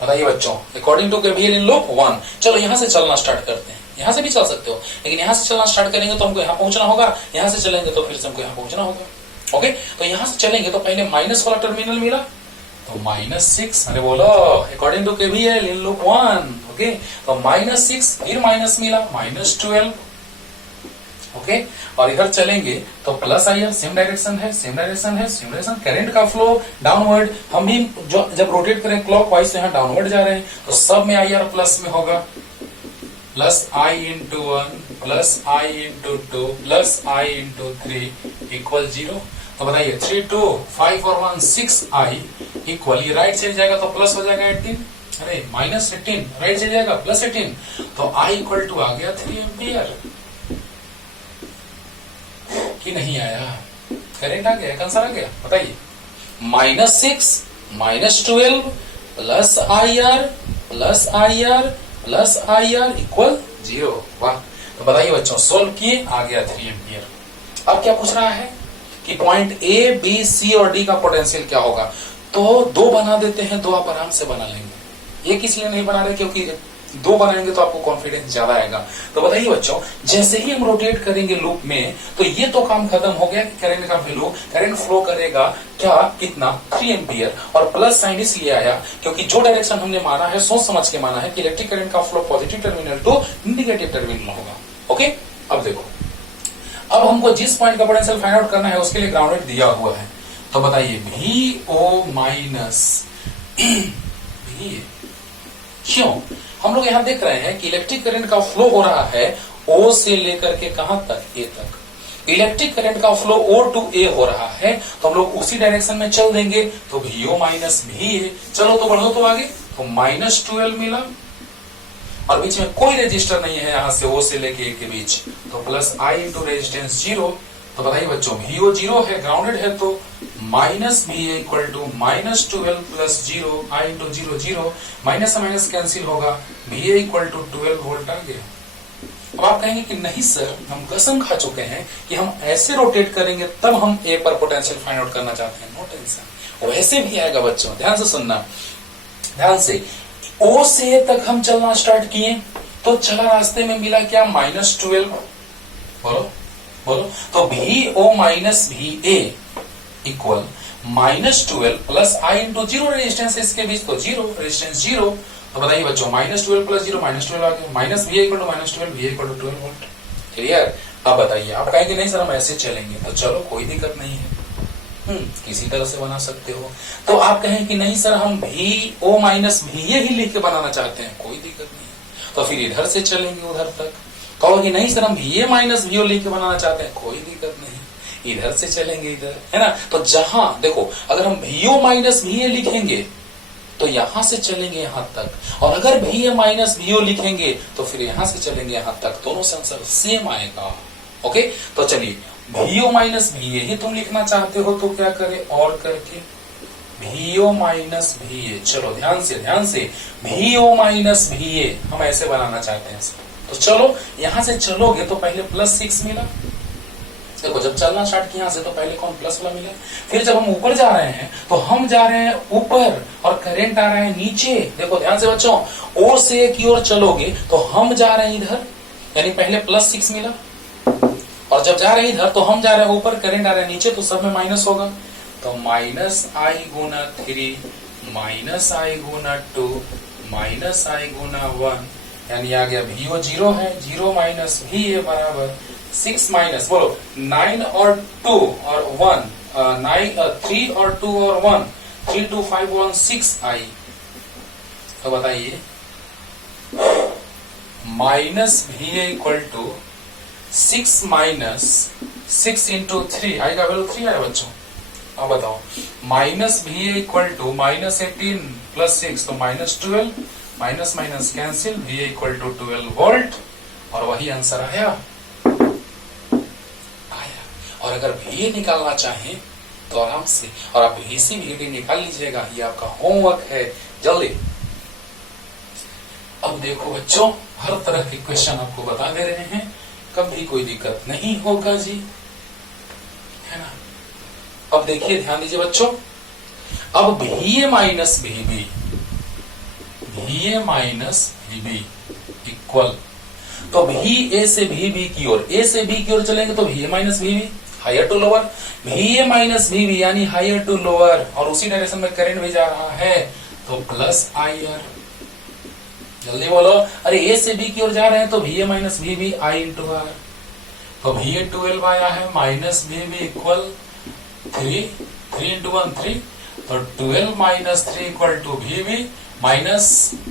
बताइए बच्चों, according to KVL in loop 1। चलो यहां से चलना स्टार्ट करते हैं। यहां से भी चल सकते हो, लेकिन यहां से चलना स्टार्ट करेंगे तो हमको यहां पहुंचना होगा, यहां से चलेंगे तो फिर से हमको यहां पहुंचना होगा। ओके, तो यहां से चलेंगे तो पहले माइनस वाला टर्मिनल मिला, तो -6। अरे बोलो, according to KVL in loop 1। Okay, तो -6, फिर माइनस मिला, -12। ओके। और इधर चलेंगे तो plus I are, same direction है, सेम डायरेक्शन है, सेम डायरेक्शन, करंट का फ्लो डाउनवर्ड। हम भी जो जब रोटेट करें क्लॉकवाइज से यहाँ डाउनवर्ड जा रहे हैं, तो सब में आई आर प्लस में होगा, प्लस आई इंटू 1 प्लस आई इंटू 2 प्लस आई इंटू 3 इक्वल 0। तो बताइए 3 2 5 और 1 6 आई इक्वल, ये राइट साइड जाएगा तो प्लस हो जाएगा 18, अरे माइनस 18, राइट साइड जाएगा प्लस 18, तो आई इक्वल टू आ गया 3 एम्पियर। कि नहीं आया? करंट आ गया, आंसर आ गया, बताइए। -6 -12 plus I are plus I are plus I R equal 0। वाह। तो बताइए बच्चों, सोल्व किए, आ गया 3 एम्पियर। अब क्या पूछ रहा है कि पॉइंट ए बी सी और डी का पोटेंशियल क्या होगा। तो दो बना देते हैं, दो आप आराम से बना लेंगे। एक इसलिए नहीं बना रहे क्योंकि दो बनाएंगे तो आपको कॉन्फिडेंस ज्यादा आएगा। तो बताइए बच्चों, जैसे ही हम रोटेट करेंगे लूप में, तो ये तो काम खत्म हो गया कि करंट का वैल्यू, करंट फ्लो करेगा क्या, कितना, 3 एम्पियर। और प्लस साइन इसलिए आया क्योंकि जो डायरेक्शन हमने माना है, सोच समझ के माना है कि इलेक्ट्रिक करंट का flow positive terminal to negative terminal होगा। ओके। अब देखो, अब हमको जिस पॉइंट का पोटेंशियल फाइंड आउट करना है उसके लिए ग्राउंडेड दिया हुआ है। तो बताइए VO माइनस क्यों? हम लोग यहां देख रहे हैं कि इलेक्ट्रिक करंट का फ्लो हो रहा है O से लेकर के कहां तक, A तक। इलेक्ट्रिक करंट का फ्लो O टू A हो रहा है, तो हम लोग उसी डायरेक्शन में चल देंगे। तो VO माइनस VA, चलो तो बढ़ो तो आगे, तो -12 मिला, और बीच में कोई रेजिस्टर नहीं है यहां से O से लेके A के बीच, तो प्लस I इंटू रेजिस्टेंस 0। तो बताइए बच्चों, VO 0 है, ग्राउंडेड है, तो minus VA equal to -12 plus 0, I into 0 0, minus से माइनस कैंसिल होगा, VA इक्वल टू 12 वोल्ट आ गया। अब आप कहेंगे कि नहीं सर, हम कसम खा चुके हैं कि हम ऐसे रोटेट करेंगे तब हम A पर पोटेंशियल फाइंड आउट करना चाहते हैं। नो टेंशन, वैसे भी आएगा बच्चों, ध्यान से सुनना, ध्यान से। O से A तक हम चलना स्टार्ट किए, तो चला रास्ते में मिला क्या, -12। बोलो बोलो, तो VO minus VA equal -12 plus I into 0, resistance इसके बीच, तो 0, रेजिस्टेंस 0। तो बताइए बच्चों, -12 प्लस 0 -12 आ गया, minus VA equal to -12, VA equal to 12 volt. Clear? अब बताइए, आप कहेंगे नहीं सर हम ऐसे चलेंगे, तो चलो कोई दिक्कत नहीं है, किसी तरह से बना सकते हो। तो आप कहें कि नहीं सर हम VO माइनस VA ही लिख के बनाना चाहते हैं, कोई दिक्कत नहीं है, तो फिर इधर से चलेंगे उधर तक। कहोगे नहीं सर हम VA माइनस VO लिख के बनाना चाहते हैं, कोई दिक्कत नहीं, इधर से चलेंगे इधर, है ना। तो जहां देखो, अगर हम VO माइनस VA लिखेंगे तो यहां से चलेंगे यहां तक, और अगर VA माइनस VO लिखेंगे तो फिर यहां से चलेंगे यहां तक, दोनों से आंसर सेम आएगा। ओके। तो चलिए, VO माइनस VA ही तुम लिखना चाहते हो तो क्या करें, और करके VO माइनस VA, चलो ध्यान से VO माइनस VA हम ऐसे बनाना चाहते हैं। तो चलो यहां से चलोगे तो पहले +6 मिला, देखो जब चलना स्टार्ट किया से तो पहले कौन प्लस वाला मिला। फिर जब हम ऊपर जा रहे हैं तो हम जा रहे हैं ऊपर और करंट आ रहा है नीचे। देखो ध्यान से बच्चों, O से की ओर चलोगे तो हम जा रहे हैं इधर, यानी पहले +6 मिला, और जब जा रहे हैं इधर तो हम जा रहे हैं ऊपर, करंट आ रहा है नीचे, तो सब में माइनस होगा। तो -I Guna 3 -I Guna 2 -I गुना 1, यानी आ गया VO 0 है, 0 माइनस VA बराबर 6 माइनस, बोलो 9 और 2 और 1, 3 और 2 और 1, 3 2 5 1 6 I। तो बताइए, minus VA equal to 6 minus 6 into 3, I का वैल्यू 3 आया बच्चों। अब बताओ, minus VA equal to -18 plus 6, तो -12, minus minus cancel, VA equal to 12 volt, और वही आंसर आया। और अगर VA निकालना चाहें तो आराम से, और आप VC VD निकाल लीजिएगा, ये आपका होमवर्क है, जल्दी। अब देखो बच्चों, हर तरह के क्वेश्चन आपको बता दे रहे हैं, कभी कोई दिक्कत नहीं होगा जी, है ना। अब देखिए, ध्यान दीजिए बच्चों, अब VA minus VB, VA minus VB equal, तो VA से VB की ओर, A से B की ओर चलेंगे तो VA minus VB, higher to lower, VA minus VB यानी हायर टू लोअर, और उसी डायरेक्शन में करंट भी जा रहा है, तो प्लस IR। जल्दी बोलो, अरे A से B की ओर जा रहे हैं तो VA minus VB I into R, तो VA12 आया है माइनस VB इक्वल 3 इंटू 1 3, तो 12 minus 3 equal to VB minus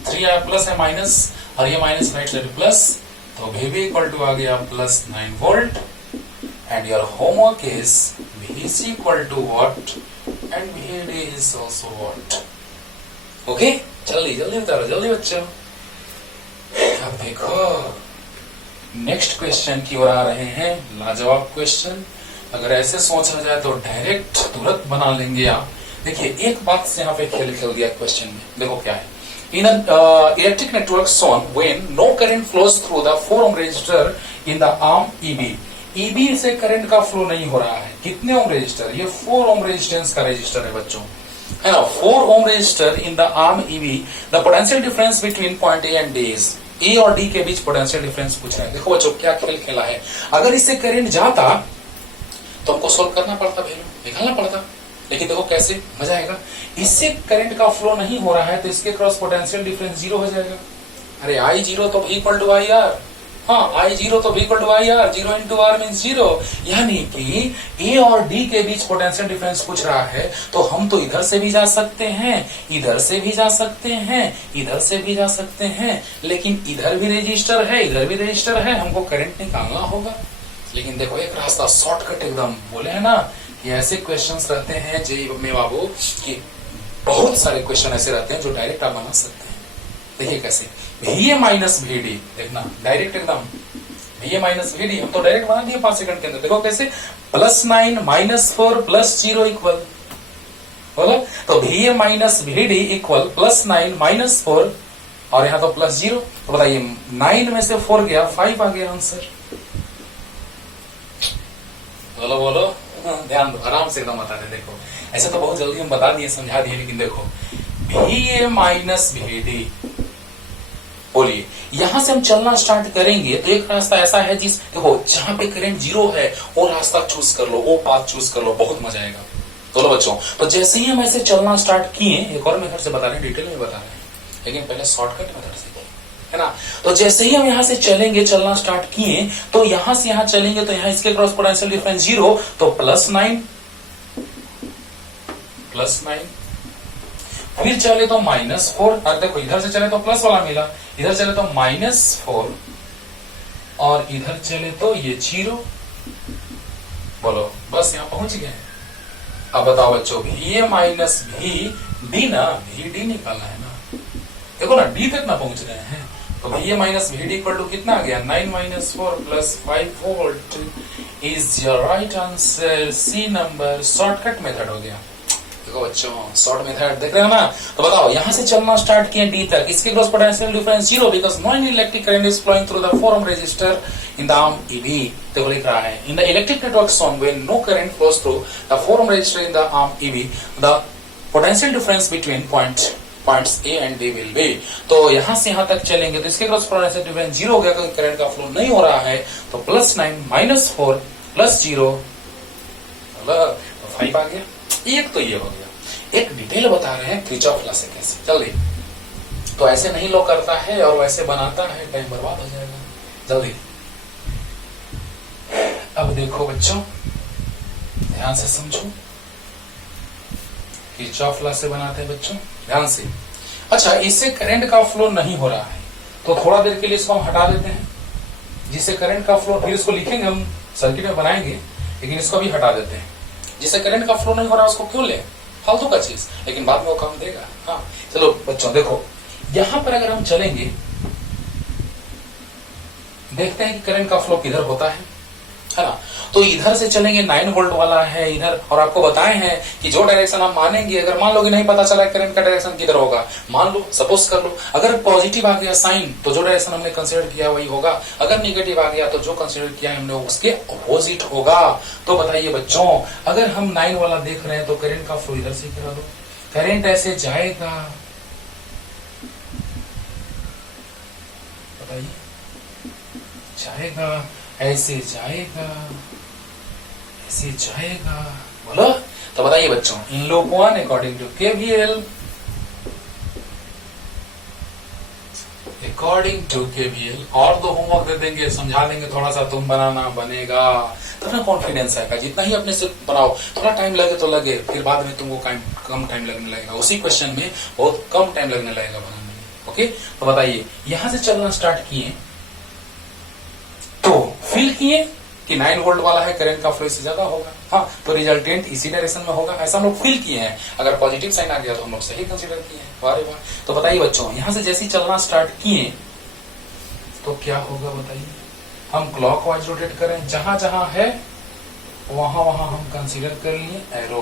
3 आया, प्लस है माइनस, और ये माइनस राइट साइड प्लस, तो VB इक्वल टू आ गया plus 9 volt. And your homework is VC equal to what and VD is also what. Okay, जल्दी जल्दी उतारो, जल्दी बच्चों। अब देखो नेक्स्ट क्वेश्चन की ओर आ रहे हैं, लाजवाब क्वेश्चन। अगर ऐसे सोचा जाए तो डायरेक्ट तुरंत बना लेंगे आप। देखिए एक बात से यहाँ पे खेल दिया क्वेश्चन में, देखो क्या है। In electric network shown when no current flows through the 4 ohm resistor in the arm EB। EB से करंट का फ्लो नहीं हो रहा है। कितने ओम रजिस्टर? ये 4 ओम रेजिस्टेंस का रजिस्टर है बच्चों, है ना। 4 ohm resistor in the arm EB, the potential difference between point A and D is. A और डी के बीच पोटेंशियल डिफरेंस पूछ रहे हैं। देखो बच्चों क्या खेल खेला है। अगर इससे करंट जाता तो हमको सोल्व करना पड़ता, वैल्यू निकालना पड़ता, लेकिन देखो कैसे मजा आएगा। इससे करंट का फ्लो नहीं हो रहा है तो इसके क्रॉस पोटेंशियल डिफरेंस 0 हो जाएगा। अरे I0 तो V इक्वल टू IR, हाँ I0 तो V equal to IR, 0 into R means 0। यानी कि A और D के बीच पोटेंशियल डिफरेंस पूछ रहा है, तो हम तो इधर से भी जा सकते हैं, इधर से भी जा सकते हैं, इधर से भी जा सकते हैं, लेकिन इधर भी रजिस्टर है, इधर भी रजिस्टर है, हमको करंट निकालना होगा। लेकिन देखो एक रास्ता शॉर्टकट एकदम, बोले है ना कि ऐसे क्वेश्चंस रहते हैं जेईई में बाबू कि बहुत सारे क्वेश्चन ऐसे रहते हैं जो डायरेक्ट आप बना सकते हैं। देखिए कैसे, VA माइनस VD, देखना डायरेक्ट एकदम VA माइनस VD, हम तो डायरेक्ट बना दिए 5 सेकंड के अंदर। देखो कैसे, +9 -4 +0 इक्वल, बोलो तो VA माइनस VD इक्वल +9 -4, और यहाँ तो +0। तो बताइए 9 में से 4 गया, 5 आ गया आंसर। बोलो बोलो, ध्यान दो, आराम से एकदम बता दे। देखो ऐसे तो बहुत जल्दी हम बता दिए, समझा दिए, लेकिन देखो VA माइनस VD, बोलिए यहां से हम चलना स्टार्ट करेंगे तो एक रास्ता ऐसा है जिस, देखो जहां पे करंट 0 है वो रास्ता चूज कर लो, वो पाथ चूज कर लो, बहुत मजा आएगा। तो बच्चों, तो जैसे ही हम ऐसे चलना स्टार्ट किए, एक और मेथड से बता रहे हैं, डिटेल में बता रहे हैं, लेकिन पहले शॉर्टकट मेथड से है ना। तो जैसे ही हम यहां से चलेंगे, चलना स्टार्ट किए, तो यहां से यहां चलेंगे तो यहां इसके क्रॉस पोटेंशियल डिफरेंस 0, तो +9, फिर चले तो -4, और देखो इधर से चले तो प्लस वाला मिला, इधर चले तो -4, और इधर चले तो ये 0। बोलो बस यहां पहुंच गए। अब बताओ बच्चों, VA माइनस VD ना, VD निकालना है ना। देखो ना D तक ना पहुंच रहे हैं, तो VA minus VD equal to कितना आ गया, 9 - 4 + 5 volt is your right answer. C number, shortcut method हो गया। देखो बच्चों शॉर्ट मेथड देख रहे हो ना। तो बताओ यहां से चलना स्टार्ट किए D तक, इसके cross potential difference 0 because no electric current is flowing through the 4 ohm resistor in the arm EB। देखो लिख रहा है, in the electric network shown when no current flows through the 4 ohm resistor in the arm EB, the potential difference between points A and D will be। तो यहां से यहां तक चलेंगे तो इसके क्रॉस पोटेंशियल डिफरेंस 0 हो गया, क्योंकि करंट का फ्लो नहीं हो रहा है। तो +9 - 4 +0 तो 5 आ गया। एक तो ये हो गया। एक डिटेल बता रहे हैं किरचॉफ लॉ से कैसे, जल्दी। तो ऐसे नहीं लो करता है और वैसे बनाता है, टाइम बर्बाद हो जाएगा, जल्दी। अब देखो बच्चों ध्यान से समझो, किरचॉफ लॉ से बनाते हैं बच्चों, ध्यान से। अच्छा, इससे करंट का फ्लो नहीं हो रहा है, तो थोड़ा देर के लिए इसको हम हटा देते हैं, जिससे करंट का फ्लो, फिर इसको लिखेंगे हम सर्किट में बनाएंगे, लेकिन इसको भी हटा देते हैं। जिससे करंट का फ्लो नहीं हो रहा उसको क्यों ले, फालतू का चीज, लेकिन बाद में वो काम देगा। हाँ चलो बच्चों देखो, यहां पर अगर हम चलेंगे, देखते हैं कि करंट का फ्लो किधर होता है ना। तो इधर से चलेंगे, 9 वोल्ट वाला है इधर, और आपको बताए हैं कि जो डायरेक्शन आप मानेंगे, अगर मान लो कि नहीं पता चला करंट का डायरेक्शन किधर होगा, मान लो सपोज कर लो, अगर पॉजिटिव आ गया साइन तो जो डायरेक्शन हमने कंसीडर किया वही होगा, अगर नेगेटिव आ गया तो जो कंसीडर किया हमने उसके अपोजिट होगा। तो बताइए बच्चों, अगर हम 9 वाला देख रहे हैं तो करंट का फ्लो इधर से करा दो, करंट ऐसे जाएगा, बताइए जाएगा, ऐसे जाएगा, ऐसे जाएगा, बोलो। तो बताइए बच्चों, in loop 1 according to KVL, according to KVL. और दो होमवर्क दे देंगे, समझा देंगे थोड़ा सा, तुम बनाना, बनेगा तो ना कॉन्फिडेंस आएगा। जितना ही अपने से बनाओ, थोड़ा टाइम लगे तो लगे, फिर बाद में तुमको कम टाइम लगने लगेगा, उसी क्वेश्चन में बहुत कम टाइम लगने लगेगा बनाने में। ओके, तो बताइए यहां से चलना स्टार्ट किए तो फील किए कि 9 वोल्ट वाला है, करंट का फ्लो इससे ज्यादा होगा, हाँ, तो रिजल्टेंट इसी डायरेक्शन में होगा, ऐसा हम लोग फील किए हैं। अगर पॉजिटिव साइन आ गया तो हम लोग सही कंसीडर किए हैं। वाह रे वाह। तो बताइए बच्चों, यहां से जैसे ही चलना स्टार्ट किए तो क्या होगा बताइए। हम क्लॉकवाइज रोटेट करें, जहां जहां है वहां वहां हम कंसीडर कर लिए एरो।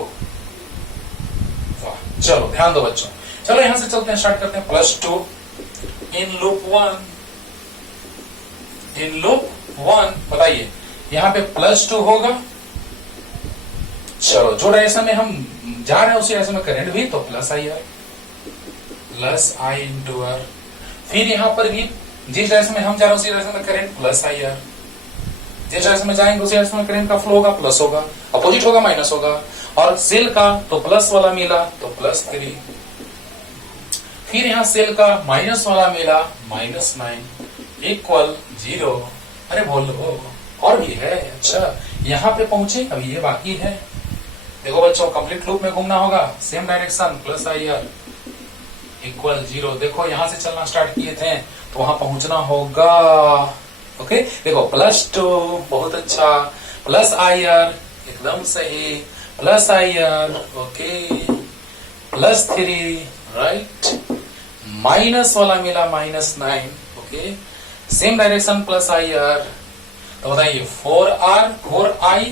वाह, चलो ध्यान दो बच्चों। चलो यहां से चलते हैं, स्टार्ट करते हैं। +2 इन लूप 1, इन लूप 1 बताइए यहां पे +2 होगा। चलो जो डायरेक्शन में हम जा रहे हैं उसी डायरेक्शन में करंट भी, तो +IR, +I इंटू R। फिर यहां पर भी जिस डायरेक्शन में हम जा रहे हैं उसी डायरेक्शन में करंट +IR, जिस डायरेक्शन में जाएंगे उसी डायरेक्शन में करंट का फ्लो होगा, प्लस होगा, अपोजिट होगा माइनस होगा। और सेल का तो प्लस वाला मिला तो +3, फिर यहां सेल का माइनस वाला मिला -9 इक्वल 0। अरे बोलो और भी है। अच्छा यहां पे पहुंचे, अभी ये बाकी है। देखो बच्चों, कंप्लीट लूप में घूमना होगा, सेम डायरेक्शन, +IR इक्वल 0। देखो यहां से चलना स्टार्ट किए थे तो वहां पहुंचना होगा। ओके, देखो +2 बहुत अच्छा, +IR एकदम सही, +IR ओके, +3 राइट, माइनस वाला मिला -9 ओके, सेम डायरेक्शन +IR। तो बताइए 4I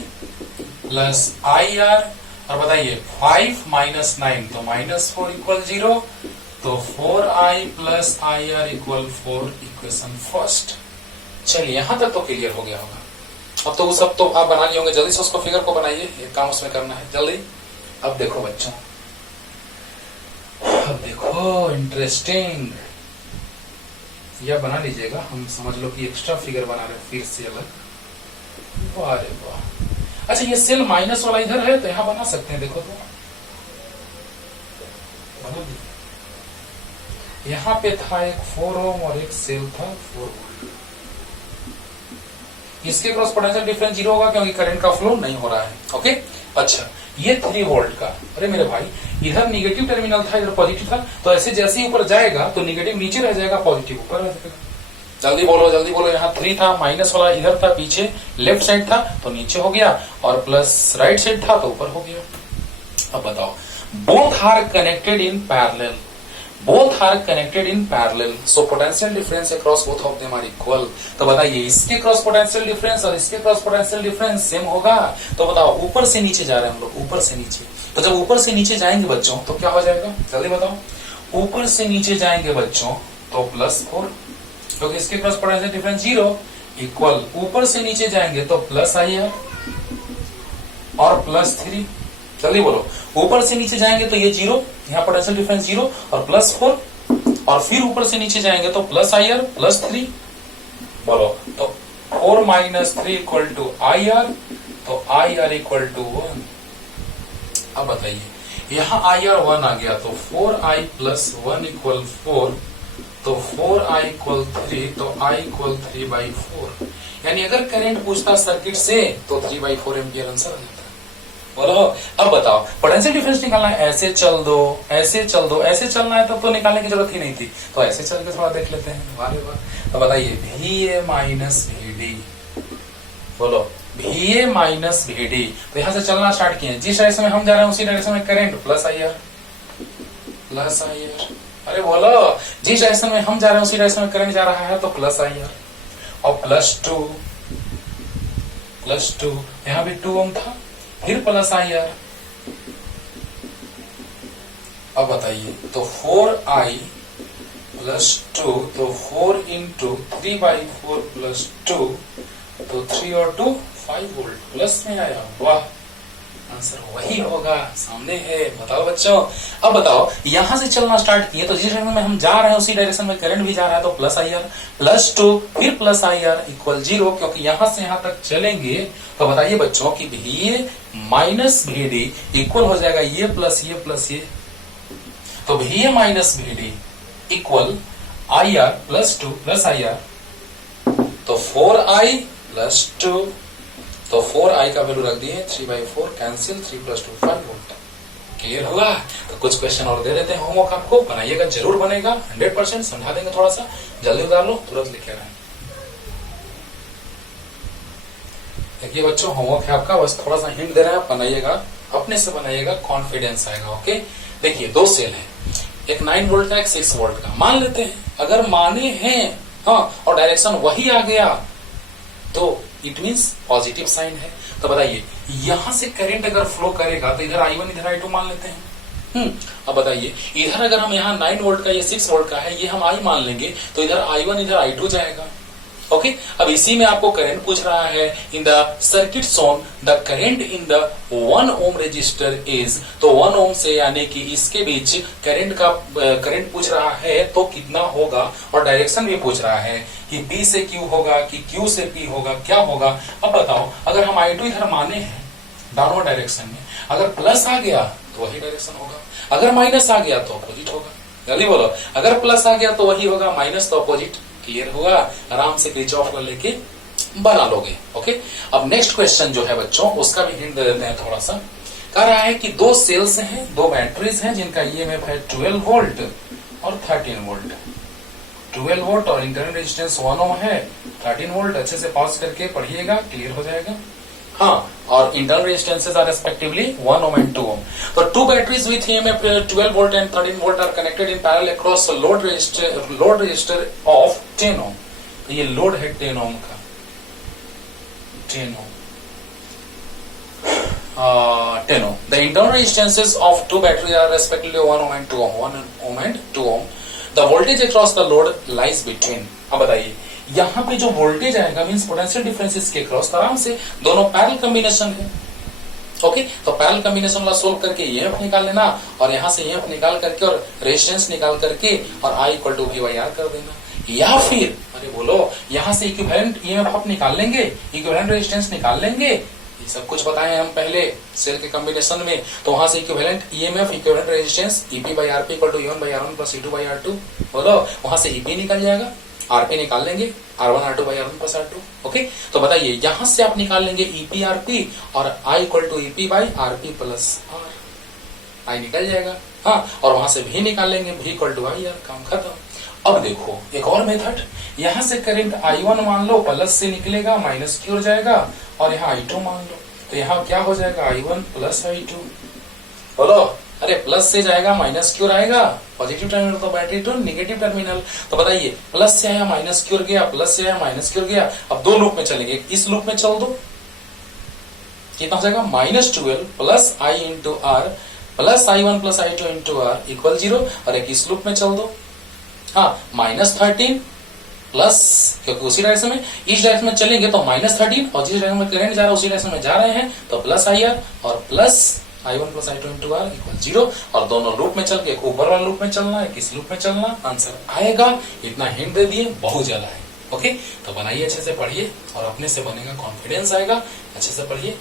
प्लस IR, और बताइए 5 - 9 तो -4 इक्वल 0, तो 4I plus IR equal 4, equation first. चलिए यहां तक तो क्लियर हो गया होगा। अब तो वो सब तो आप बना लिए होंगे, जल्दी से उसको फिगर को बनाइए, एक काम उसमें करना है जल्दी। अब देखो बच्चों, अब देखो इंटरेस्टिंग, यह बना लीजिएगा, हम समझ लो कि एक्स्ट्रा फिगर बना रहे फिर से अलग। वाह रे वाह। अच्छा ये सेल माइनस वाला इधर है तो यहां बना सकते हैं, देखो तो बना दी। यहां पे था एक 4 ओम और एक सेल था 4 वोल्ट। इसके क्रॉस पोटेंशियल डिफरेंस 0 होगा क्योंकि करंट का फ्लो नहीं हो रहा है। ओके, अच्छा ये 3 वोल्ट का, अरे मेरे भाई इधर निगेटिव टर्मिनल था, इधर पॉजिटिव था, तो ऐसे जैसे ही ऊपर जाएगा तो निगेटिव नीचे रह जाएगा, पॉजिटिव ऊपर रह जाएगा। जल्दी बोलो जल्दी बोलो। यहाँ 3 था, माइनस वाला इधर था, पीछे लेफ्ट साइड था तो नीचे हो गया, और प्लस राइट साइड था तो ऊपर हो गया। अब बताओ, both are connected in parallel, both are connected in parallel, so potential difference across both of them are equal। तो बताइए इसके क्रॉस पोटेंशियल डिफरेंस और इसके क्रॉस पोटेंशियल डिफरेंस सेम होगा। तो बताओ ऊपर से नीचे जा रहे हैं हम लोग, ऊपर से नीचे, तो जब ऊपर से नीचे जाएंगे बच्चों तो क्या हो जाएगा जल्दी बताओ। ऊपर से नीचे जाएंगे बच्चों तो +4, क्योंकि इसके क्रॉस पोटेंशियल डिफरेंस 0 इक्वल, ऊपर से नीचे जाएंगे तो +IR और +3। जल्दी बोलो, ऊपर से नीचे जाएंगे तो ये 0, यहाँ पोटेंशियल डिफरेंस 0 और +4, और फिर ऊपर से नीचे जाएंगे तो +IR +3। बोलो तो 4 - 3 इक्वल टू IR, तो IR इक्वल टू 1। अब बताइए यहाँ IR 1 आ गया तो 4I + 1 इक्वल 4, तो 4I इक्वल 3, तो I इक्वल 3/4। यानी अगर करंट पूछता सर्किट से तो 3/4 एम्पियर आंसर आ जाता है। बोलो अब बताओ, पोटेंशियल डिफरेंस निकालना है, ऐसे चल दो, ऐसे चल दो, ऐसे चलना है तब तो निकालने की जरूरत ही नहीं थी, तो ऐसे चल के थोड़ा देख लेते हैं। वाह वाह। तो बताइए VA माइनस VD, बोलो VA माइनस VD, तो यहां से चलना स्टार्ट किए, जिस डायरेक्शन में हम जा रहे हैं उसी डायरेक्शन में करंट +IR। अरे बोलो जिस डायरेक्शन में हम जा रहे हैं उसी डायरेक्शन में करंट जा रहा है तो +IR, और +2 यहां भी 2 ओम था, फिर +IR। अब बताइए तो 4I + 2, तो 4 × 3/4 + 2, तो 3 और 2 5 वोल्ट प्लस में आया। वाह, आंसर वही होगा, सामने है। बताओ बच्चों, अब बताओ यहां से चलना स्टार्ट किए तो जिस डायरेक्शन में हम जा रहे हैं उसी डायरेक्शन में करंट भी जा रहा है, तो +IR +2 फिर +IR इक्वल 0, क्योंकि यहां से यहां तक चलेंगे तो बताइए बच्चों कि VA माइनस VD इक्वल हो जाएगा ये प्लस ये प्लस ये, तो VA minus VD equal I R plus 2 plus I are, तो 4i प्लस 2, तो 4i का वैल्यू रख दिए 3/4, कैंसिल 3 + 2 5 वोल्ट। क्लियर हुआ? तो कुछ क्वेश्चन और दे देते हैं होमवर्क आपको, बनाइएगा, जरूर बनेगा, 100% समझा देंगे, थोड़ा सा जल्दी उतार लो, तुरंत लिखे रहें। देखिए बच्चों, होमवर्क है आपका, बस थोड़ा सा हिंट दे रहे हैं, आप बनाइएगा, अपने से बनाइएगा, कॉन्फिडेंस आएगा। ओके, देखिए दो सेल है, एक 9 वोल्ट का, एक 6 वोल्ट का। मान लेते हैं, अगर माने हैं हाँ और डायरेक्शन वही आ गया तो इट मींस पॉजिटिव साइन है। तो बताइए, यहां से करंट अगर फ्लो करेगा तो इधर I1 इधर I2 मान लेते हैं। अब बताइए, इधर अगर हम यहाँ 9 वोल्ट का, ये 6 वोल्ट का है, ये हम I मान लेंगे, तो इधर I1 इधर I2 जाएगा। ओके, अब इसी में आपको करंट पूछ रहा है, in the circuit shown the current in the 1 ohm resistor is, तो 1 ओम से यानी कि इसके बीच करंट पूछ रहा है तो कितना होगा, और डायरेक्शन भी पूछ रहा है कि P से Q होगा कि Q से P होगा, क्या होगा। अब बताओ, अगर हम I2 इधर माने हैं डाउनवर्ड डायरेक्शन में, अगर प्लस आ गया तो वही डायरेक्शन होगा, अगर माइनस आ गया तो अपोजिट होगा। जल्दी बोलो, अगर प्लस आ गया तो वही होगा, माइनस तो अपोजिट। क्लियर हुआ? आराम से किरचॉफ लेके बना लोगे। ओके, अब नेक्स्ट क्वेश्चन जो है बच्चों, उसका भी हिंट दे देते हैं थोड़ा सा। कह रहा है कि दो सेल्स हैं, दो बैटरीज हैं, जिनका ईएमएफ है 12 वोल्ट और 13 वोल्ट। 12 वोल्ट और इंटरनल रेजिस्टेंस 1 ओम है, 13 वोल्ट। अच्छे से पॉज करके पढ़िएगा, क्लियर हो जाएगा। हाँ, और internal resistances are respectively 1 ohm and 2 ohm. So two batteries with EMF 12 volt and 13 volt are connected in parallel across a load resistor of 10 ohm. तो ये लोड है 10 ohm का, 10 ohm. 10 ohm. The internal resistances of two batteries are respectively 1 ohm and 2 ohm. 1 ohm and 2 ohm. The voltage across the load lies between. अब बताइए, यहाँ पे जो वोल्टेज आएगा मींस पोटेंशियल डिफरेंस इसके क्रॉस, आराम से दोनों पैरेलल कॉम्बिनेशन है। ओके, तो पैरेलल कॉम्बिनेशन वाला सोल्व करके ईएमएफ निकाल लेना, और यहाँ से ईएमएफ निकाल करके और रेजिस्टेंस निकाल करके और I = V/R कर देना। या फिर अरे बोलो, यहाँ से इक्विवेलेंट ईएमएफ आप निकाल लेंगे, इक्विवेलेंट रेजिस्टेंस निकाल लेंगे, ये सब कुछ बताए हम पहले सेल के कॉम्बिनेशन में। तो वहां से equivalent EMF, equivalent resistance EP/RP = E1/R1 + E2/R2, बोलो, वहां से EP निकल जाएगा, RP निकाल लेंगे, R1 R2/R1 + R2। ओके, तो बताइए, यहां से आप निकाल लेंगे EP/RP और I = EP/RP + R, I निकल जाएगा। हाँ, और वहां से V निकाल लेंगे, V = IR, काम खत्म। अब देखो एक और मेथड, यहां से करंट I1 मान लो, प्लस से निकलेगा, माइनस की ओर जाएगा, और यहाँ I2 मान लो, तो यहाँ क्या हो जाएगा, I1 + I2। बोलो, अरे प्लस से जाएगा, माइनस की ओर आएगा, पॉजिटिव टर्मिनल तो बैटरी तो नेगेटिव टर्मिनल। तो बताइए, प्लस से आया माइनस की ओर गया, प्लस से आया माइनस की ओर गया। अब दो लूप में चलेंगे, इस लूप में चल दो, कितना हो जाएगा, -12 + I × R + I1 + I2 × R = 0। और एक इस लूप में चल दो, हाँ, -13 प्लस, क्योंकि उसी डायरेक्शन में, इस डायरेक्शन में चलेंगे तो -13, और जिस डायरेक्शन में करंट जा रहा है उसी डायरेक्शन में जा रहे हैं, तो +IR और प्लस I1 + I2 × R = 0। और दोनों लूप में चल के, ऊपर वाला लूप में चलना है, किस लूप में चलना, आंसर आएगा। इतना हिंट दे दिए, बहुत ज्यादा है। ओके, तो बनाइए, अच्छे से पढ़िए, और अपने से बनेगा, कॉन्फिडेंस आएगा। अच्छे से पढ़िए।